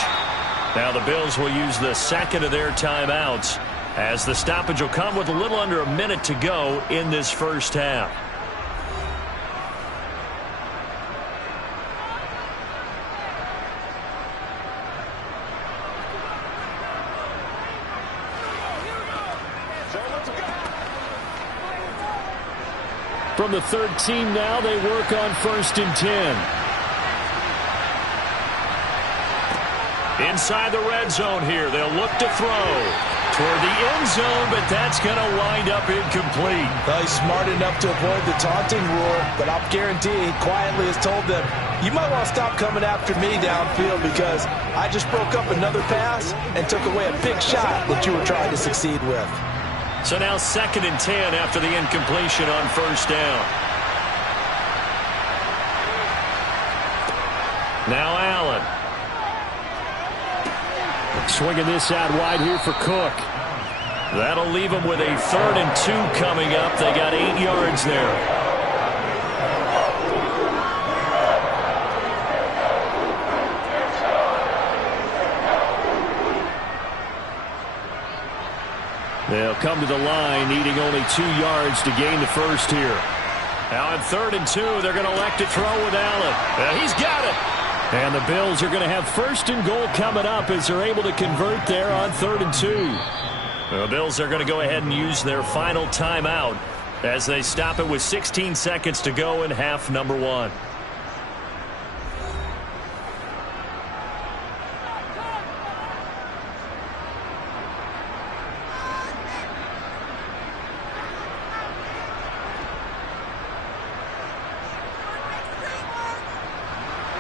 Now the Bills will use the 2nd of their timeouts, as the stoppage will come with a little under a minute to go in this first half. From the 13 now, they work on 1st and 10. Inside the red zone here, they'll look to throw toward the end zone, but that's going to wind up incomplete. Well, he's smart enough to avoid the taunting rule, but I'll guarantee he quietly has told them, you might want to stop coming after me downfield because I just broke up another pass and took away a big shot that you were trying to succeed with. So now 2nd and 10 after the incompletion on first down. Now Allen. Swinging this out wide here for Cook. That'll leave him with a 3rd and 2 coming up. They got 8 yards there. They'll come to the line, needing only 2 yards to gain the first here. Now on 3rd and 2, they're going to elect to throw with Allen. He's got it. And the Bills are going to have 1st and goal coming up as they're able to convert there on 3rd and 2. The Bills are going to go ahead and use their final timeout as they stop it with 16 seconds to go in half number 1.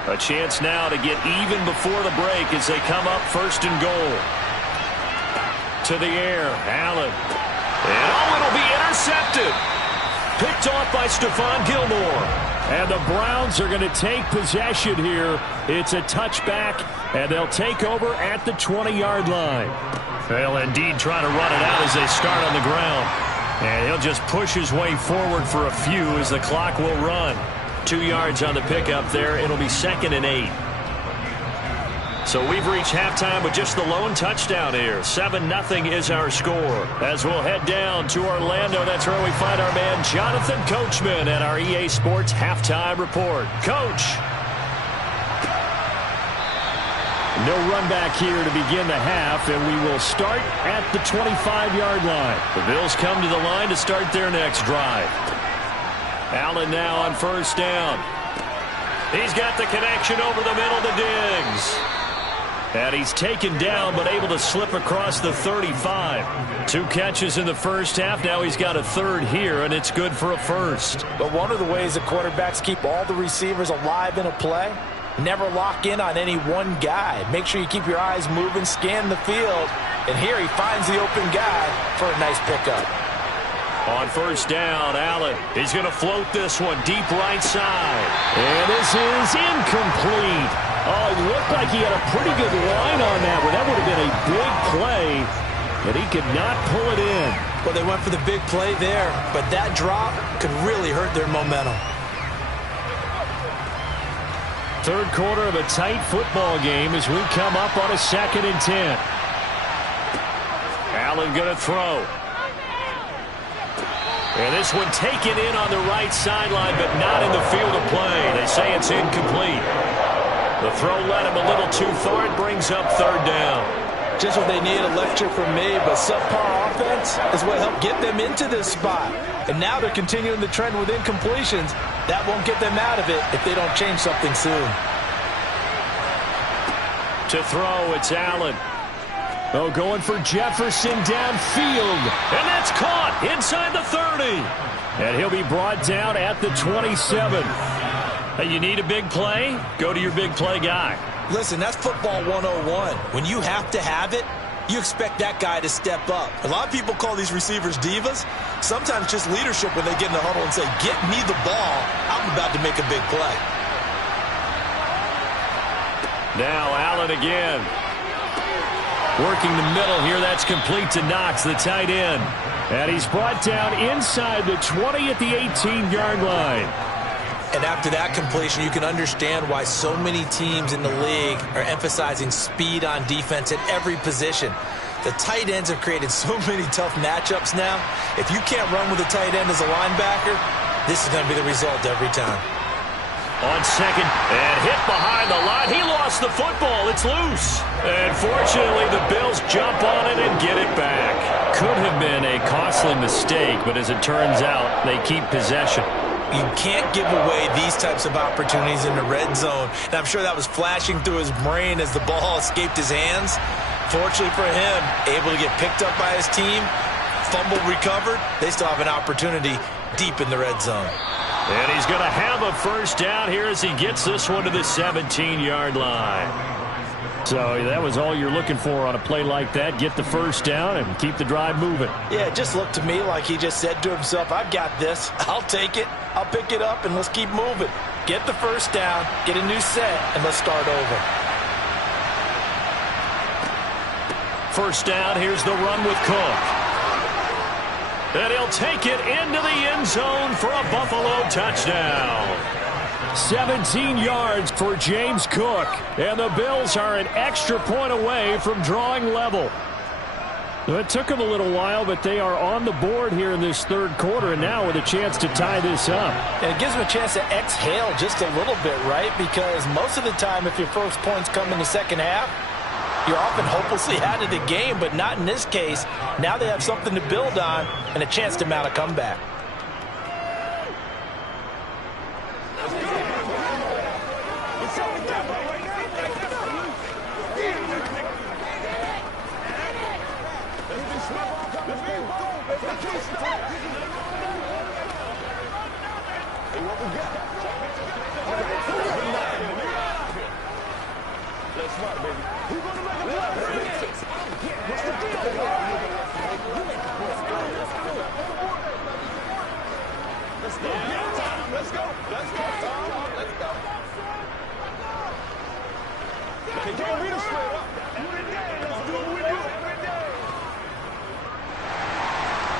A chance now to get even before the break as they come up 1st and goal. To the air, Allen. And it'll be intercepted. Picked off by Stephon Gilmore. And the Browns are going to take possession here. It's a touchback, and they'll take over at the 20-yard line. They'll indeed try to run it out as they start on the ground. And he'll just push his way forward for a few as the clock will run. 2 yards on the pickup there. It'll be 2nd and 8. So we've reached halftime with just the lone touchdown here. 7-0 is our score. As we'll head down to Orlando, that's where we find our man Jonathan Coachman at our EA Sports Halftime Report. Coach. No run back here to begin the half, and we will start at the 25-yard line. The Bills come to the line to start their next drive. Allen now on 1st down. He's got the connection over the middle to Diggs. And he's taken down, but able to slip across the 35. 2 catches in the first half. Now he's got a third here, and it's good for a first. But one of the ways that quarterbacks keep all the receivers alive in a play, never lock in on any one guy. Make sure you keep your eyes moving, scan the field. And here he finds the open guy for a nice pickup. On first down, Allen. He's going to float this one deep right side. And this is incomplete. Oh, it looked like he had a pretty good line on that one. That would have been a big play, but he could not pull it in. Well, they went for the big play there, but that drop could really hurt their momentum. Third quarter of a tight football game as we come up on a 2nd and 10. Allen going to throw. And this one taken in on the right sideline, but not in the field of play. They say it's incomplete. The throw led him a little too far. It brings up 3rd down. Just what they need, a lecture from me, but subpar offense is what helped get them into this spot. And now they're continuing the trend with incompletions. That won't get them out of it if they don't change something soon. To throw, it's Allen. Oh, going for Jefferson downfield. And that's caught inside the 30. And he'll be brought down at the 27. Hey, you need a big play? Go to your big play guy. Listen, that's football 101. When you have to have it, you expect that guy to step up. A lot of people call these receivers divas. Sometimes just leadership when they get in the huddle and say, get me the ball. I'm about to make a big play. Now Allen again. Working the middle here. That's complete to Knox, the tight end. And he's brought down inside the 20 at the 18-yard line. And after that completion, you can understand why so many teams in the league are emphasizing speed on defense at every position. The tight ends have created so many tough matchups now. If you can't run with a tight end as a linebacker, this is going to be the result every time. On second, and hit behind the line. He lost the football. It's loose. And fortunately, the Bills jump on it and get it back. Could have been a costly mistake, but as it turns out, they keep possession. You can't give away these types of opportunities in the red zone. And I'm sure that was flashing through his brain as the ball escaped his hands. Fortunately for him, able to get picked up by his team, fumble recovered. They still have an opportunity deep in the red zone. And he's going to have a first down here as he gets this one to the 17-yard line. So that was all you're looking for on a play like that. Get the first down and keep the drive moving. Yeah, it just looked to me like he just said to himself, I've got this. I'll take it. I'll pick it up, and let's keep moving. Get the first down, get a new set, and let's start over. First down, here's the run with Cook. And he'll take it into the end zone for a Buffalo touchdown. 17 yards for James Cook. And the Bills are an extra point away from drawing level. It took them a little while, but they are on the board here in this third quarter, and now with a chance to tie this up. And it gives them a chance to exhale just a little bit, right? Because most of the time, if your first points come in the second half, you're often hopelessly out of the game, but not in this case. Now they have something to build on and a chance to mount a comeback.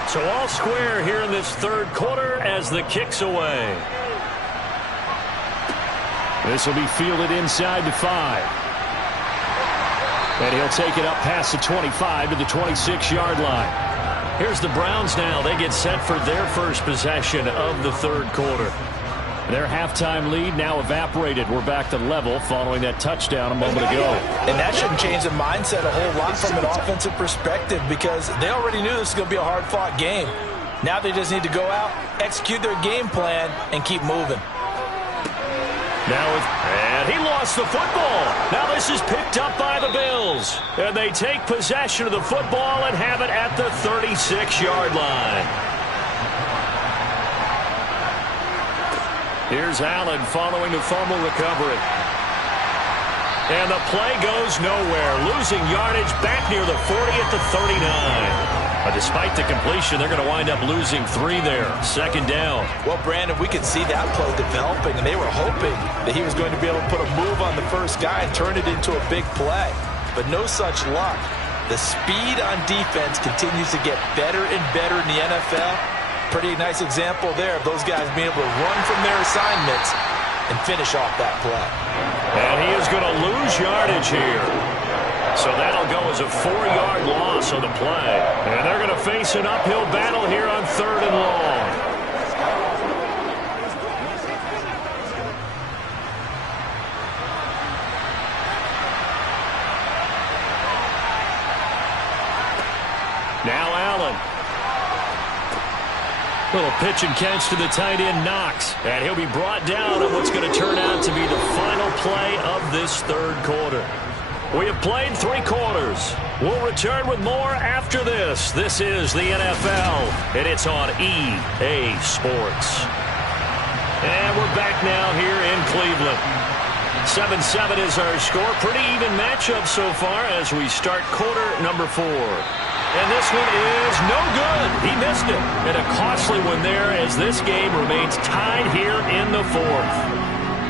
So all square here in this third quarter as the kick's away. This will be fielded inside the 5. And he'll take it up past the 25 to the 26-yard line. Here's the Browns now. They get set for their first possession of the third quarter. Their halftime lead now evaporated. We're back to level following that touchdown a moment ago. And that shouldn't change the mindset a whole lot from an offensive perspective because they already knew this was going to be a hard-fought game. Now they just need to go out, execute their game plan, and keep moving. And he lost lost the football. Now this is picked up by the Bills. And they take possession of the football and have it at the 36-yard line. Here's Allen following the fumble recovery. And the play goes nowhere. Losing yardage back near the 40 at the 39. But despite the completion, they're going to wind up losing 3 there. Second down. Well, Brandon, we could see that play developing, and they were hoping that he was going to be able to put a move on the first guy and turn it into a big play. But no such luck. The speed on defense continues to get better and better in the NFL. Pretty nice example there of those guys being able to run from their assignments and finish off that play. And he is going to lose yardage here. So that'll go as a 4-yard loss on the play. And they're going to face an uphill battle here on 3rd and long. Now Allen. Little pitch and catch to the tight end, Knox. And he'll be brought down on what's going to turn out to be the final play of this 3rd quarter. We have played 3 quarters. We'll return with more after this. This is the NFL, and it's on EA Sports. And we're back now here in Cleveland. 7-7 is our score. Pretty even matchup so far as we start quarter number 4. And this one is no good. He missed it. And a costly one there as this game remains tied here in the 4th.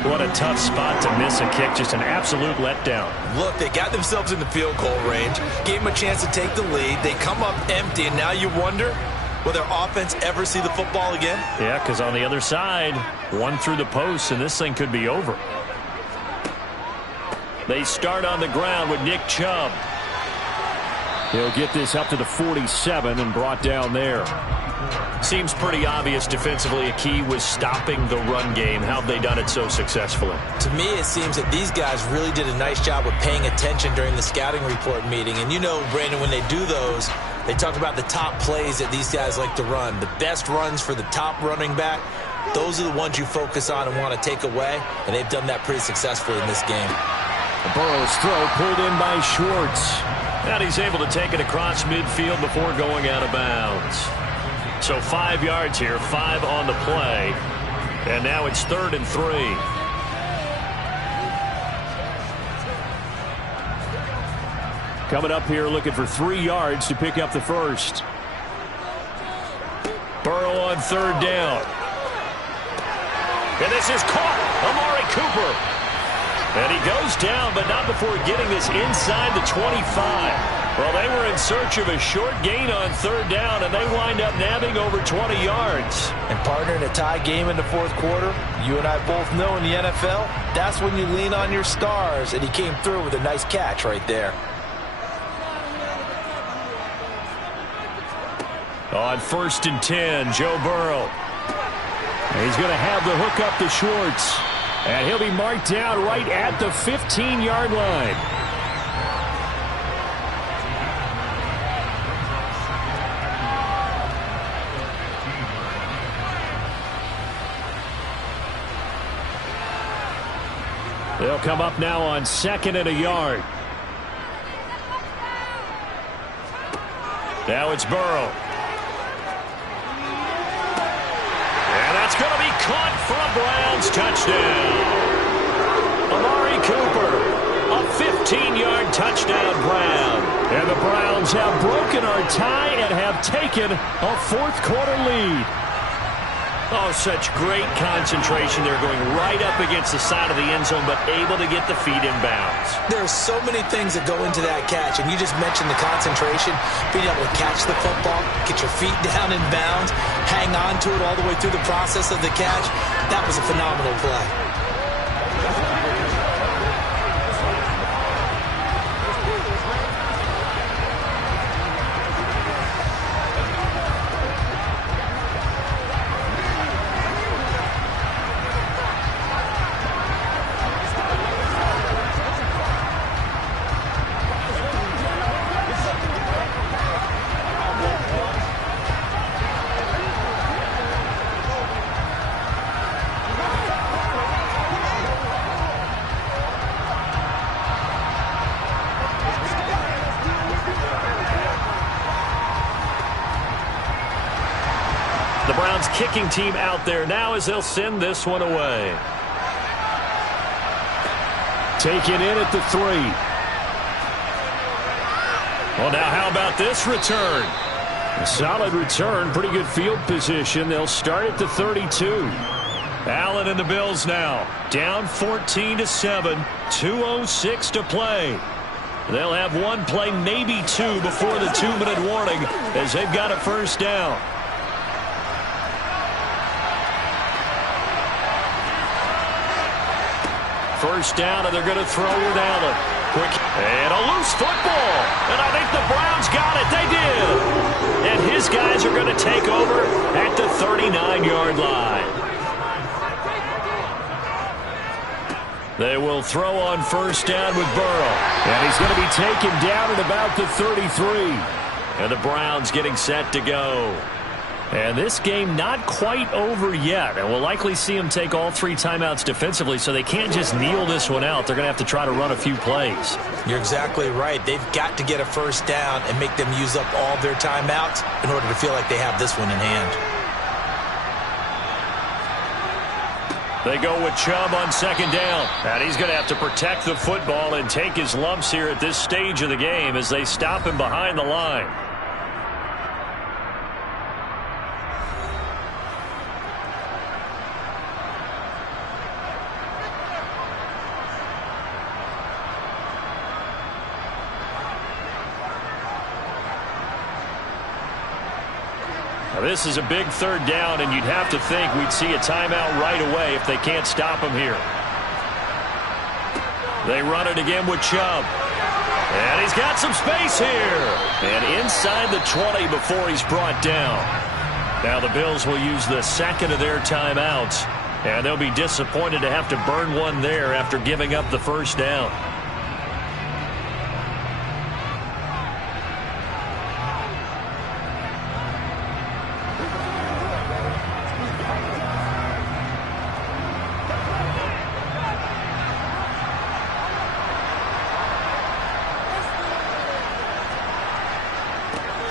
What a tough spot to miss a kick. Just an absolute letdown. Look, they got themselves in the field goal range, gave them a chance to take the lead. They come up empty, and now you wonder, will their offense ever see the football again? Yeah, because on the other side, one through the post, and this thing could be over. They start on the ground with Nick Chubb. He'll get this up to the 47 and brought down there. Seems pretty obvious defensively a key was stopping the run game. How have they done it so successfully? To me, it seems that these guys really did a nice job of paying attention during the scouting report meeting. And you know, Brandon, when they do those, they talk about the top plays that these guys like to run. The best runs for the top running back, those are the ones you focus on and want to take away. And they've done that pretty successfully in this game. Burrow's throw pulled in by Schwartz. And he's able to take it across midfield before going out of bounds. So 5 yards here, 5 on the play. And now it's 3rd and 3. Coming up here looking for 3 yards to pick up the first. Burrow on 3rd down. And this is caught. Amari Cooper. And he goes down, but not before getting this inside the 25. Well, they were in search of a short gain on 3rd down, and they wind up nabbing over 20 yards. And, partner, in a tie game in the 4th quarter, you and I both know in the NFL, that's when you lean on your stars, and he came through with a nice catch right there. On 1st and 10, Joe Burrow. He's going to have the hook up to Schwartz. And he'll be marked down right at the 15-yard line. They'll come up now on 2nd and a yard. Now it's Burrow. And that's going to be caught for a Browns touchdown. Amari Cooper, a 15-yard touchdown Brown. And the Browns have broken our tie and have taken a 4th quarter lead. Oh, such great concentration. They're going right up against the side of the end zone, but able to get the feet in bounds. There's so many things that go into that catch, and you just mentioned the concentration, being able to catch the football, get your feet down in bounds, hang on to it all the way through the process of the catch. That was a phenomenal play. The Browns kicking team out there now as they'll send this one away. Taken in at the 3. Well, now how about this return? A solid return, pretty good field position. They'll start at the 32. Allen and the Bills now down 14-7, 2:06 to play. They'll have one play, maybe two, before the 2-minute warning as they've got a first down. First down, and they're going to throw with Allen. Quick, and a loose football. And I think the Browns got it. They did. And his guys are going to take over at the 39-yard line. They will throw on first down with Burrow. And he's going to be taken down at about the 33. And the Browns getting set to go. And this game not quite over yet. And we'll likely see them take all 3 timeouts defensively, so they can't just kneel this one out. They're going to have to try to run a few plays. You're exactly right. They've got to get a first down and make them use up all their timeouts in order to feel like they have this one in hand. They go with Chubb on second down. And he's going to have to protect the football and take his lumps here at this stage of the game as they stop him behind the line. This is a big third down, and you'd have to think we'd see a timeout right away if they can't stop him here. They run it again with Chubb. And he's got some space here. And inside the 20 before he's brought down. Now the Bills will use the second of their timeouts, and they'll be disappointed to have to burn one there after giving up the first down.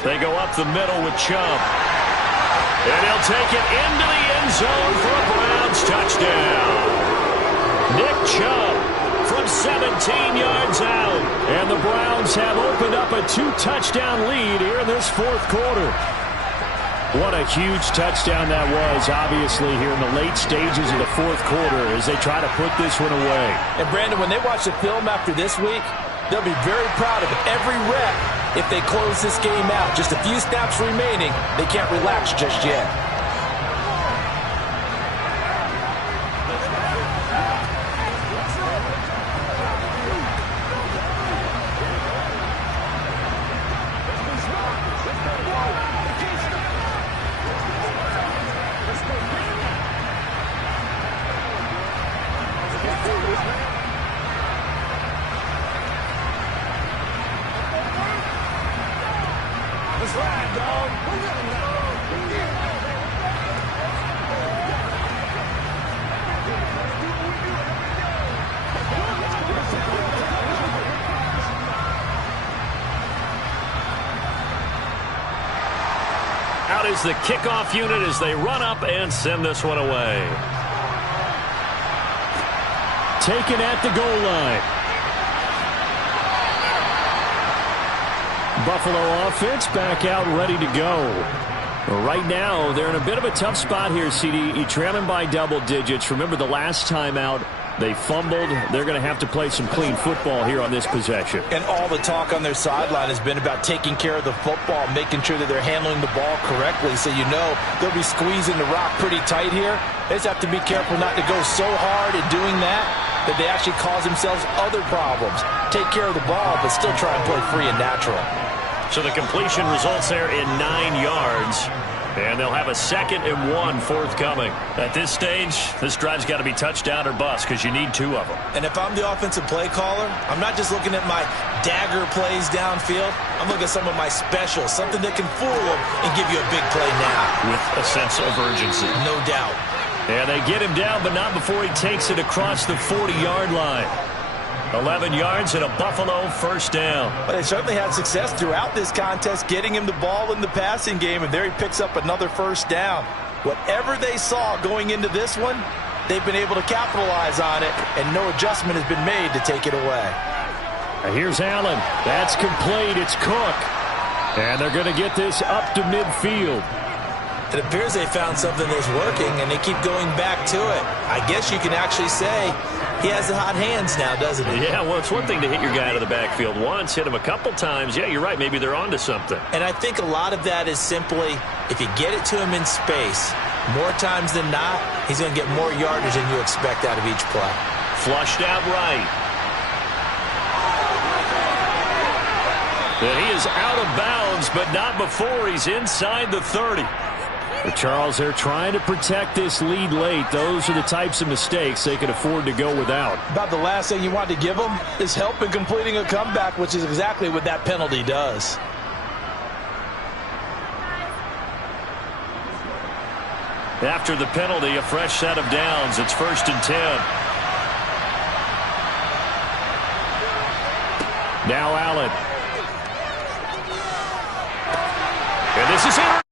They go up the middle with Chubb. And he'll take it into the end zone for a Browns touchdown. Nick Chubb from 17 yards out. And the Browns have opened up a 2-touchdown lead here in this fourth quarter. What a huge touchdown that was, obviously, here in the late stages of the fourth quarter as they try to put this one away. And, Brandon, when they watch the film after this week, they'll be very proud of every rep. If they close this game out, just a few snaps remaining, they can't relax just yet. Out is the kickoff unit as they run up and send this one away. Taken at the goal line. Buffalo offense back out ready to go. Right now, they're in a bit of a tough spot here, CD. You're trailing by double digits. Remember the last time out, they fumbled. They're going to have to play some clean football here on this possession. And all the talk on their sideline has been about taking care of the football, making sure that they're handling the ball correctly. So you know they'll be squeezing the rock pretty tight here. They just have to be careful not to go so hard in doing that they actually cause themselves other problems. Take care of the ball, but still try and play free and natural. So the completion results there in 9 yards. And they'll have a 2nd and 1 forthcoming. At this stage, this drive's got to be touchdown or bust because you need 2 of them. And if I'm the offensive play caller, I'm not just looking at my dagger plays downfield. I'm looking at some of my specials, something that can fool them and give you a big play now. With a sense of urgency. No doubt. And they get him down, but not before he takes it across the 40-yard line. 11 yards and a Buffalo first down. But they certainly had success throughout this contest, getting him the ball in the passing game, and there he picks up another first down. Whatever they saw going into this one, they've been able to capitalize on it, and no adjustment has been made to take it away. Here's Allen. That's complete. It's Cook. And they're going to get this up to midfield. It appears they found something that's working, and they keep going back to it. I guess you can actually say he has the hot hands now, doesn't he? Yeah, well, it's one thing to hit your guy out of the backfield once, hit him a couple times. Yeah, you're right. Maybe they're onto something. And I think a lot of that is simply if you get it to him in space, more times than not, he's going to get more yardage than you expect out of each play. Flushed out right. And he is out of bounds, but not before he's inside the 30. But Charles, they're trying to protect this lead late. Those are the types of mistakes they can afford to go without. About the last thing you want to give them is help in completing a comeback, which is exactly what that penalty does. After the penalty, a fresh set of downs. It's 1st and 10. Now Allen. And this is it.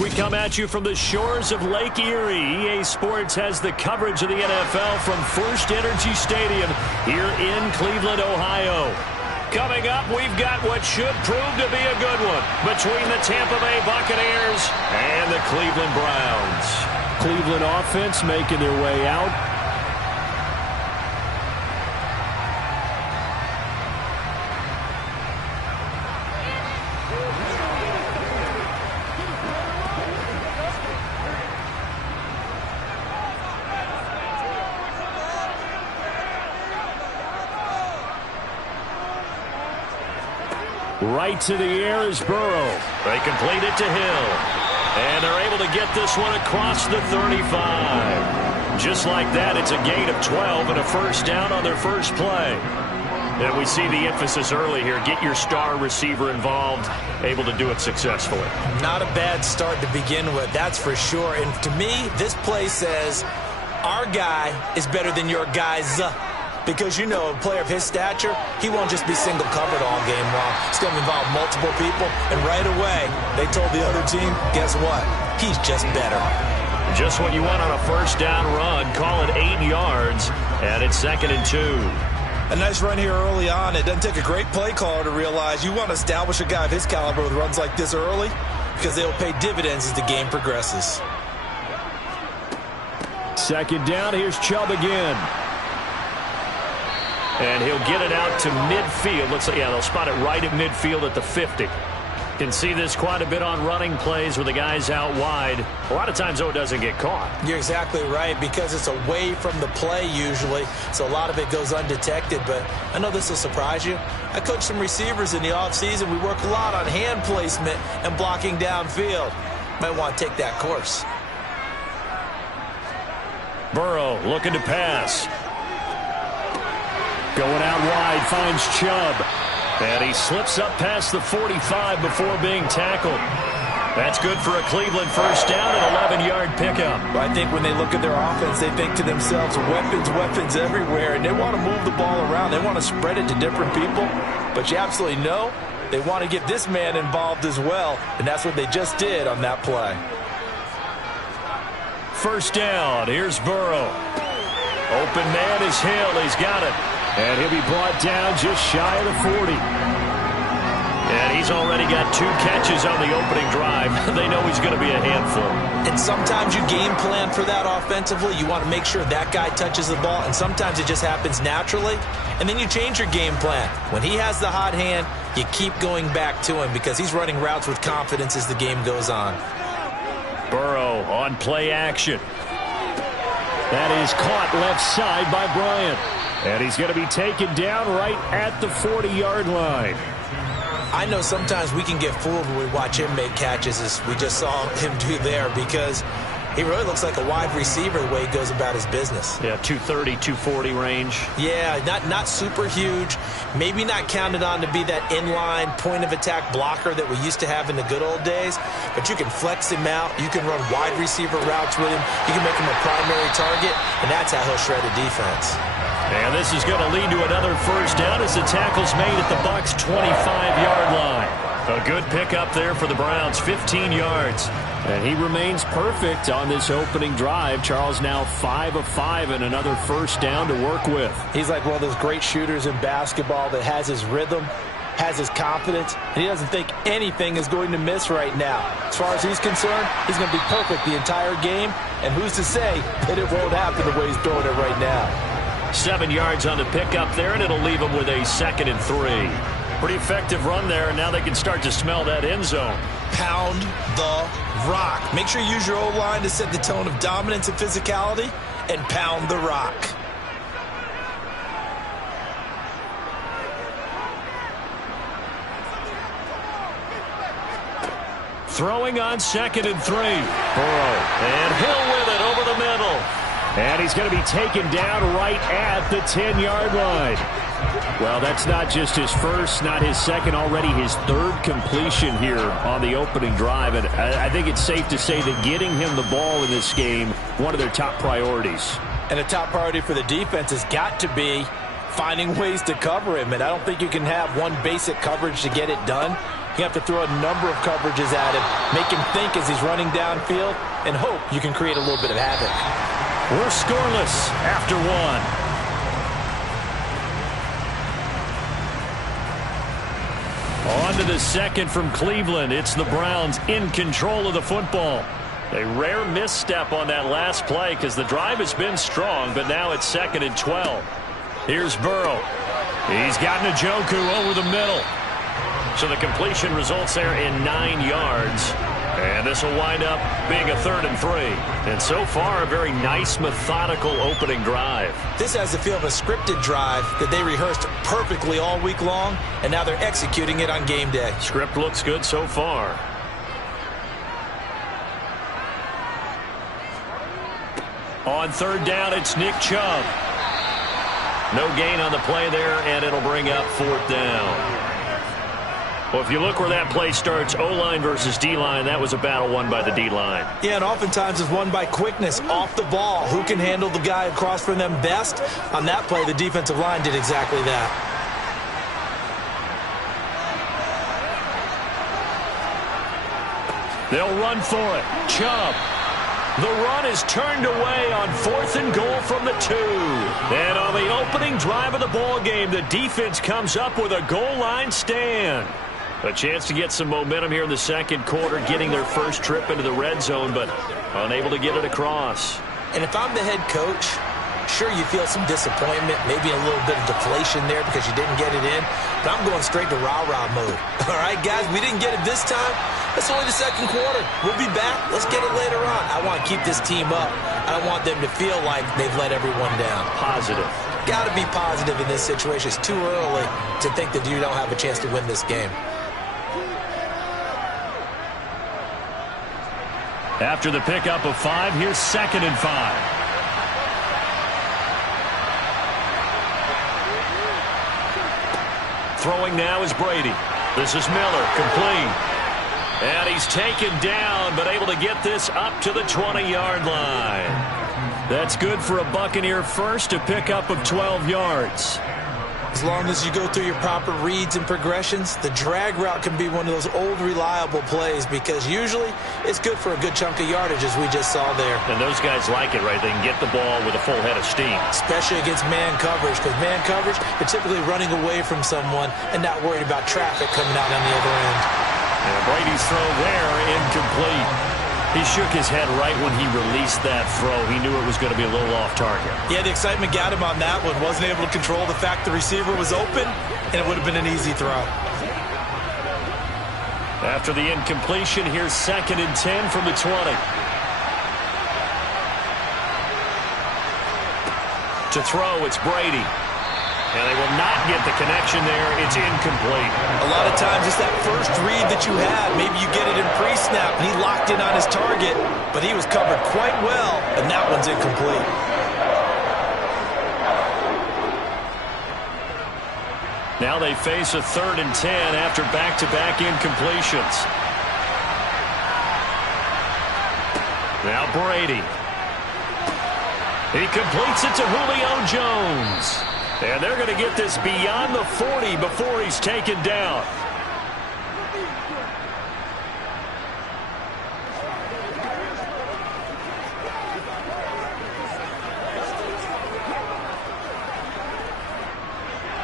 We come at you from the shores of Lake Erie. EA Sports has the coverage of the NFL from First Energy Stadium here in Cleveland, Ohio. Coming up, we've got what should prove to be a good one between the Tampa Bay Buccaneers and the Cleveland Browns. Cleveland offense making their way out. Right to the air is Burrow. They complete it to Hill. And they're able to get this one across the 35. Just like that, it's a gain of 12 and a first down on their first play. And we see the emphasis early here. Get your star receiver involved, able to do it successfully. Not a bad start to begin with, that's for sure. And to me, this play says our guy is better than your guy's. Because, you know, a player of his stature, he won't just be single covered all game long. He's going to involve multiple people. And right away, they told the other team, guess what? He's just better. Just what you want on a first down run. Call it 8 yards. And it's 2nd and 2. A nice run here early on. It doesn't take a great play caller to realize you want to establish a guy of his caliber with runs like this early because they'll pay dividends as the game progresses. 2nd down. Here's Chubb again. And he'll get it out to midfield. Looks like, yeah, they'll spot it right at midfield at the 50. Can see this quite a bit on running plays where the guy's out wide. A lot of times, though, it doesn't get caught. You're exactly right, because it's away from the play usually, so a lot of it goes undetected. But I know this will surprise you. I coach some receivers in the offseason. We work a lot on hand placement and blocking downfield. Might want to take that course. Burrow looking to pass. Going out wide, finds Chubb. And he slips up past the 45 before being tackled. That's good for a Cleveland first down and 11-yard pickup. I think when they look at their offense, they think to themselves, weapons everywhere, and they want to move the ball around. They want to spread it to different people. But you absolutely know they want to get this man involved as well, and that's what they just did on that play. First down, here's Burrow. Open man is Hill. He's got it. And he'll be brought down just shy of the 40. And he's already got 2 catches on the opening drive. They know he's going to be a handful. And sometimes you game plan for that offensively. You want to make sure that guy touches the ball. And sometimes it just happens naturally. And then you change your game plan. When he has the hot hand, you keep going back to him because he's running routes with confidence as the game goes on. Burrow on play action. That is caught left side by Bryant. And he's going to be taken down right at the 40-yard line. I know sometimes we can get fooled when we watch him make catches, as we just saw him do there, because he really looks like a wide receiver the way he goes about his business. Yeah, 230, 240 range. Yeah, not super huge. Maybe not counted on to be that inline point-of-attack blocker that we used to have in the good old days. But you can flex him out. You can run wide receiver routes with him. You can make him a primary target, and that's how he'll shred a defense. And this is going to lead to another first down as the tackle's made at the Bucs' 25-yard line. A good pickup there for the Browns, 15 yards. And he remains perfect on this opening drive. Charles now 5 of 5 and another first down to work with. He's like one of those great shooters in basketball that has his rhythm, has his confidence, and he doesn't think anything is going to miss right now. As far as he's concerned, he's going to be perfect the entire game, and who's to say that it won't happen the way he's throwing it right now. 7 yards on the pickup there, and it'll leave them with a 2nd and 3. Pretty effective run there, and now they can start to smell that end zone. Pound the rock. Make sure you use your O-line to set the tone of dominance and physicality, and pound the rock. Throwing on 2nd and 3. Burrow, and Hill with it over the middle. And he's going to be taken down right at the 10-yard line. Well, that's not just his first, not his second, already his 3rd completion here on the opening drive. And I think it's safe to say that getting him the ball in this game, one of their top priorities. And a top priority for the defense has got to be finding ways to cover him. And I don't think you can have one basic coverage to get it done. You have to throw a number of coverages at him, make him think as he's running downfield, and hope you can create a little bit of havoc. We're scoreless after one. On to the second from Cleveland. It's the Browns in control of the football. A rare misstep on that last play because the drive has been strong, but now it's 2nd and 12. Here's Burrow. He's got Njoku over the middle. So the completion results there in 9 yards. And this will wind up being a 3rd and 3. And so far, a very nice, methodical opening drive. This has the feel of a scripted drive that they rehearsed perfectly all week long, and now they're executing it on game day. Script looks good so far. On 3rd down, it's Nick Chubb. No gain on the play there, and it'll bring up 4th down. Well, if you look where that play starts, O-line versus D-line, that was a battle won by the D-line. Yeah, and oftentimes it's won by quickness, off the ball. Who can handle the guy across from them best? On that play, the defensive line did exactly that. They'll run for it. Chubb. The run is turned away on 4th and goal from the 2. And on the opening drive of the ball game, the defense comes up with a goal line stand. A chance to get some momentum here in the second quarter, getting their first trip into the red zone, but unable to get it across. And if I'm the head coach, sure, you feel some disappointment, maybe a little bit of deflation there because you didn't get it in, but I'm going straight to rah-rah mode. All right, guys, we didn't get it this time. It's only the second quarter. We'll be back. Let's get it later on. I want to keep this team up. I don't want them to feel like they've let everyone down. Positive. Got to be positive in this situation. It's too early to think that you don't have a chance to win this game. After the pickup of 5, here's 2nd and 5. Throwing now is Brady. This is Miller, complete. And he's taken down, but able to get this up to the 20-yard line. That's good for a Buccaneer first, a pickup of 12 yards. As long as you go through your proper reads and progressions, the drag route can be one of those old reliable plays because usually it's good for a good chunk of yardage, as we just saw there. And those guys like it, right? They can get the ball with a full head of steam. Especially against man coverage, because man coverage, they're typically running away from someone and not worried about traffic coming out on the other end. And Brady's throw there, incomplete. He shook his head right when he released that throw. He knew it was going to be a little off target. Yeah, the excitement got him on that one. Wasn't able to control the fact the receiver was open, and it would have been an easy throw. After the incompletion, here's 2nd and 10 from the 20. To throw, it's Brady. And they will not get the connection there. It's incomplete. A lot of times it's that first read that you had. Maybe you get it in pre-snap, and he locked in on his target, but he was covered quite well, and that one's incomplete. Now they face a 3rd and 10 after back-to-back incompletions. Now Brady. He completes it to Julio Jones. And they're going to get this beyond the 40 before he's taken down.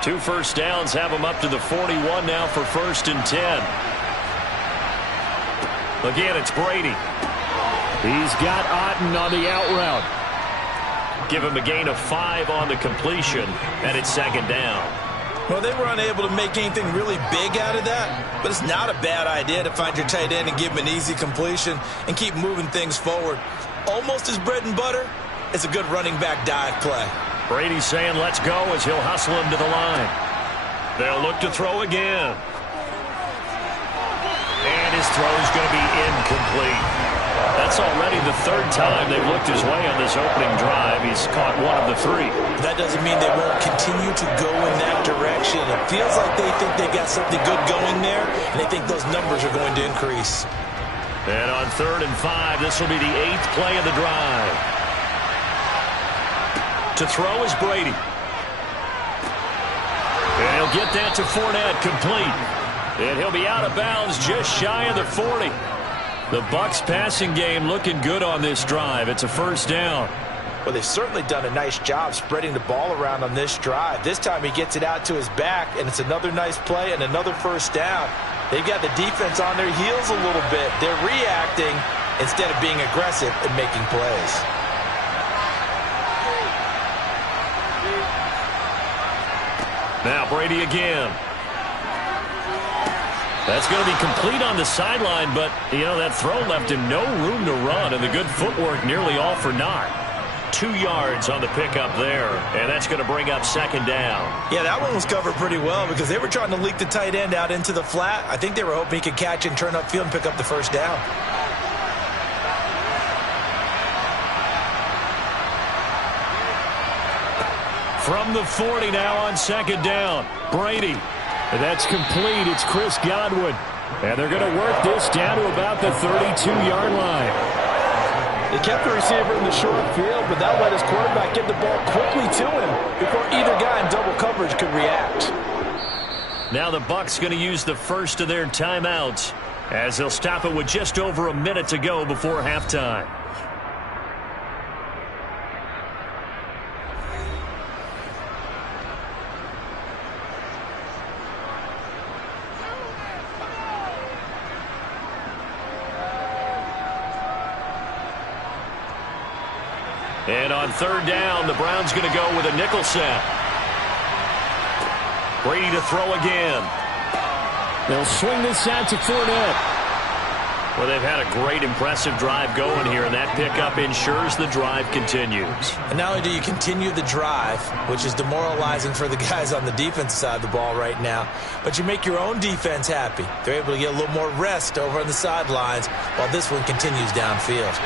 Two first downs have him up to the 41 now for 1st and 10. Again, it's Brady. He's got Otten on the out route. Give him a gain of 5 on the completion, and it's 2nd down. Well, they were unable to make anything really big out of that, but it's not a bad idea to find your tight end and give him an easy completion and keep moving things forward. Almost his bread and butter. It's a good running back dive play. Brady's saying let's go as he'll hustle him to the line. They'll look to throw again. And his throw is going to be incomplete. That's already the 3rd time they've looked his way on this opening drive. He's caught 1 of the 3. That doesn't mean they won't continue to go in that direction. It feels like they think they got something good going there, and they think those numbers are going to increase. And on 3rd and 5, this will be the 8th play of the drive. To throw is Brady. And he'll get that to Fournette, complete. And he'll be out of bounds just shy of the 40. The Bucs passing game looking good on this drive. It's a first down. Well, they've certainly done a nice job spreading the ball around on this drive. This time he gets it out to his back, and it's another nice play and another first down. They've got the defense on their heels a little bit. They're reacting instead of being aggressive and making plays. Now Brady again. That's going to be complete on the sideline, but, that throw left him no room to run, and the good footwork nearly all for naught. 2 yards on the pickup there, and that's going to bring up second down. Yeah, that one was covered pretty well because they were trying to leak the tight end out into the flat. I think they were hoping he could catch and turn upfield and pick up the first down. From the 40 now on second down, Brady. And that's complete. It's Chris Godwin. And they're going to work this down to about the 32-yard line. They kept the receiver in the short field, but that let his quarterback get the ball quickly to him before either guy in double coverage could react. Now the Bucs going to use the first of their timeouts as they'll stop it with just over a minute to go before halftime. And on third down, the Browns going to go with a nickel set. Brady to throw again. They'll swing this out to Fournette. Well, they've had a great, impressive drive going here, and that pickup ensures the drive continues. And not only do you continue the drive, which is demoralizing for the guys on the defensive side of the ball right now, but you make your own defense happy. They're able to get a little more rest over on the sidelines while this one continues downfield.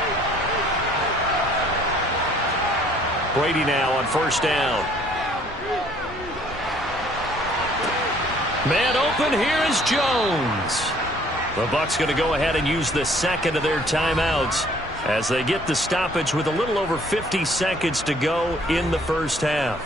Brady now on first down. Man open, here is Jones. The Bucs going to go ahead and use the second of their timeouts as they get the stoppage with a little over 50 seconds to go in the first half.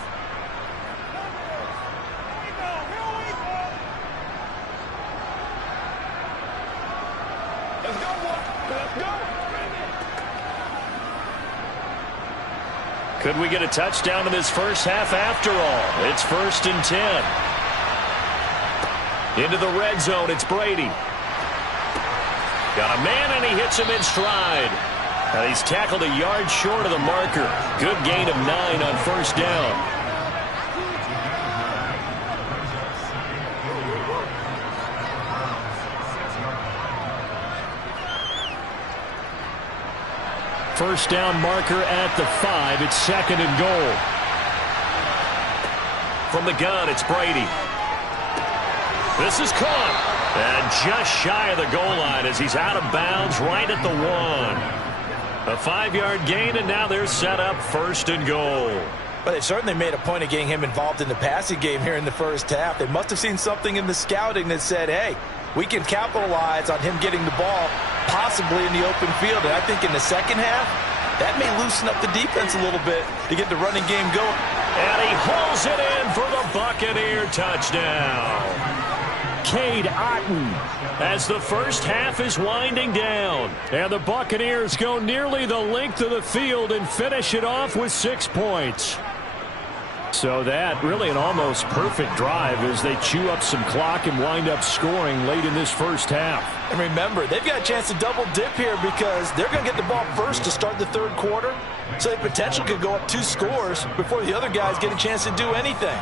Could we get a touchdown in this first half after all? It's 1st and 10. Into the red zone, it's Brady. Got a man, and he hits him in stride. And he's tackled a yard short of the marker. Good gain of 9 on first down. First down marker at the 5. It's 2nd and goal. From the gun, it's Brady. This is caught. And just shy of the goal line as he's out of bounds right at the 1. A 5-yard gain, and now they're set up 1st and goal. But they certainly made a point of getting him involved in the passing game here in the first half. They must have seen something in the scouting that said, hey, we can capitalize on him getting the ball possibly in the open field. And I think in the second half, that may loosen up the defense a little bit to get the running game going. And he hauls it in for the Buccaneer touchdown. Cade Otton as the first half is winding down. And the Buccaneers go nearly the length of the field and finish it off with 6 points. So that really an almost perfect drive as they chew up some clock and wind up scoring late in this first half. And remember, they've got a chance to double dip here because they're going to get the ball first to start the third quarter. So they potentially could go up 2 scores before the other guys get a chance to do anything.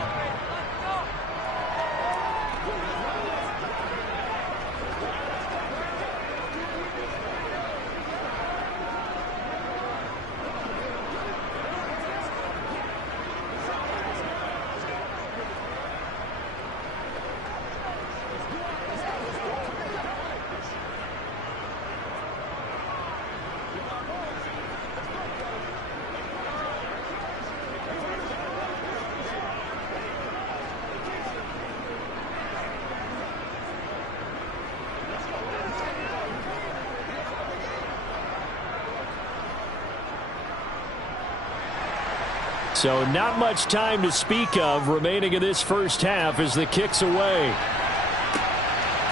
So not much time to speak of remaining in this first half as the kick's away.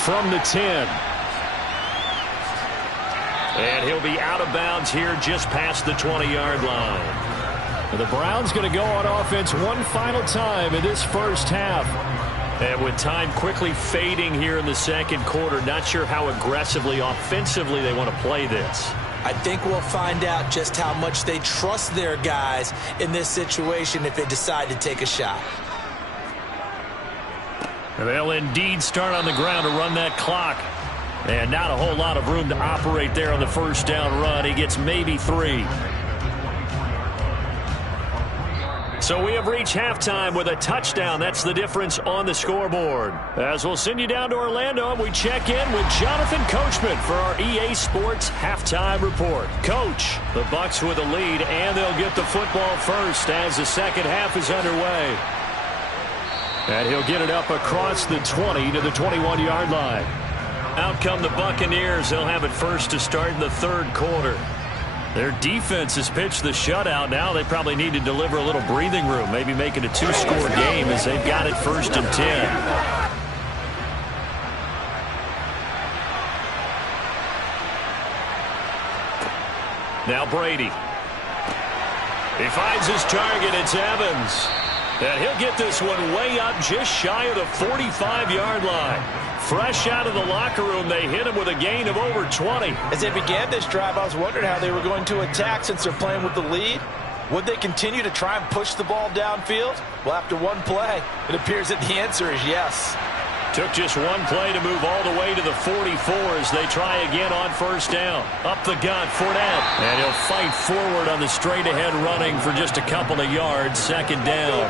from the 10. And he'll be out of bounds here just past the 20-yard line. The Browns going to go on offense one final time in this first half. And with time quickly fading here in the second quarter, not sure how aggressively, offensively they want to play this. I think we'll find out just how much they trust their guys in this situation if they decide to take a shot. They'll indeed start on the ground to run that clock. And not a whole lot of room to operate there on the first down run. He gets maybe 3. So we have reached halftime with a touchdown. That's the difference on the scoreboard. As we'll send you down to Orlando, and we check in with Jonathan Coachman for our EA Sports Halftime Report. Coach, the Bucs with a lead, and they'll get the football first as the second half is underway. And he'll get it up across the 20 to the 21-yard line. Out come the Buccaneers. They'll have it first to start in the third quarter. Their defense has pitched the shutout. Now they probably need to deliver a little breathing room, maybe make it a 2-score game as they've got it first and 10. Now Brady. He finds his target. It's Evans. And he'll get this one way up just shy of the 45-yard line. Fresh out of the locker room, they hit him with a gain of over 20. As they began this drive, I was wondering how they were going to attack since they're playing with the lead. Would they continue to try and push the ball downfield? Well, after one play, it appears that the answer is yes. Took just one play to move all the way to the 44 as they try again on first down. Up the gut, Fournette. And he'll fight forward on the straight-ahead running for just a couple of yards, second down.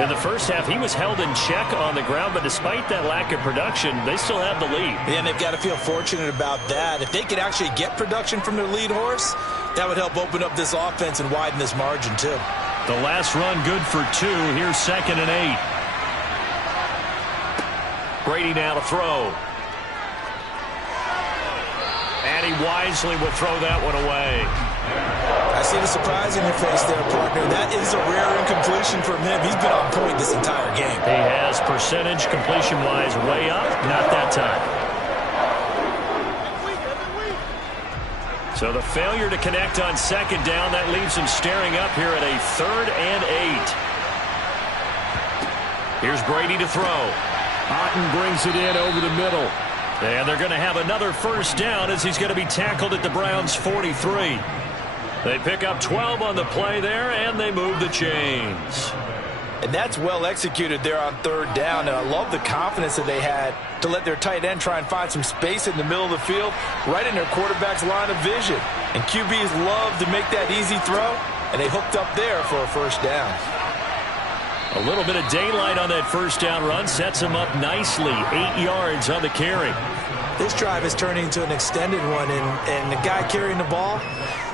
In the first half, he was held in check on the ground, but despite that lack of production, they still have the lead. Yeah, and they've got to feel fortunate about that. If they could actually get production from their lead horse, that would help open up this offense and widen this margin, too. The last run good for 2. Here's second and 8. Brady now to throw. And he wisely will throw that one away. I see the surprise in your face there, partner. That is a rare incompletion from him. He's been on point this entire game. He has percentage completion-wise way up. Not that time. So the failure to connect on second down, that leaves him staring up here at a 3rd and 8. Here's Brady to throw. Otten brings it in over the middle. And they're going to have another first down as he's going to be tackled at the Browns' 43. They pick up 12 on the play there, and they move the chains. And that's well executed there on third down. And I love the confidence that they had to let their tight end try and find some space in the middle of the field, right in their quarterback's line of vision. And QBs love to make that easy throw, and they hooked up there for a first down. A little bit of daylight on that first down run sets him up nicely. 8 yards on the carry. This drive is turning into an extended one, and the guy carrying the ball,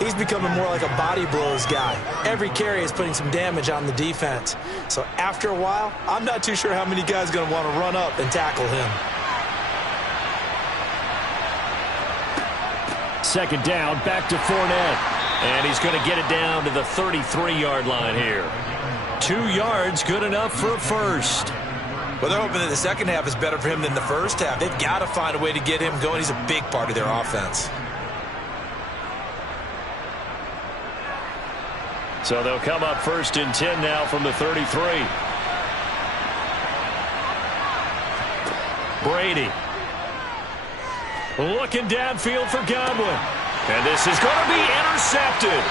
he's becoming more like a body blows guy. Every carry is putting some damage on the defense. So after a while, I'm not too sure how many guys are going to want to run up and tackle him. Second down, back to Fournette. And he's going to get it down to the 33-yard line here. 2 yards, good enough for a first. Well, they're hoping that the second half is better for him than the first half. They've got to find a way to get him going. He's a big part of their offense. So they'll come up first and 10 now from the 33. Brady. Looking downfield for Godwin. And this is going to be intercepted.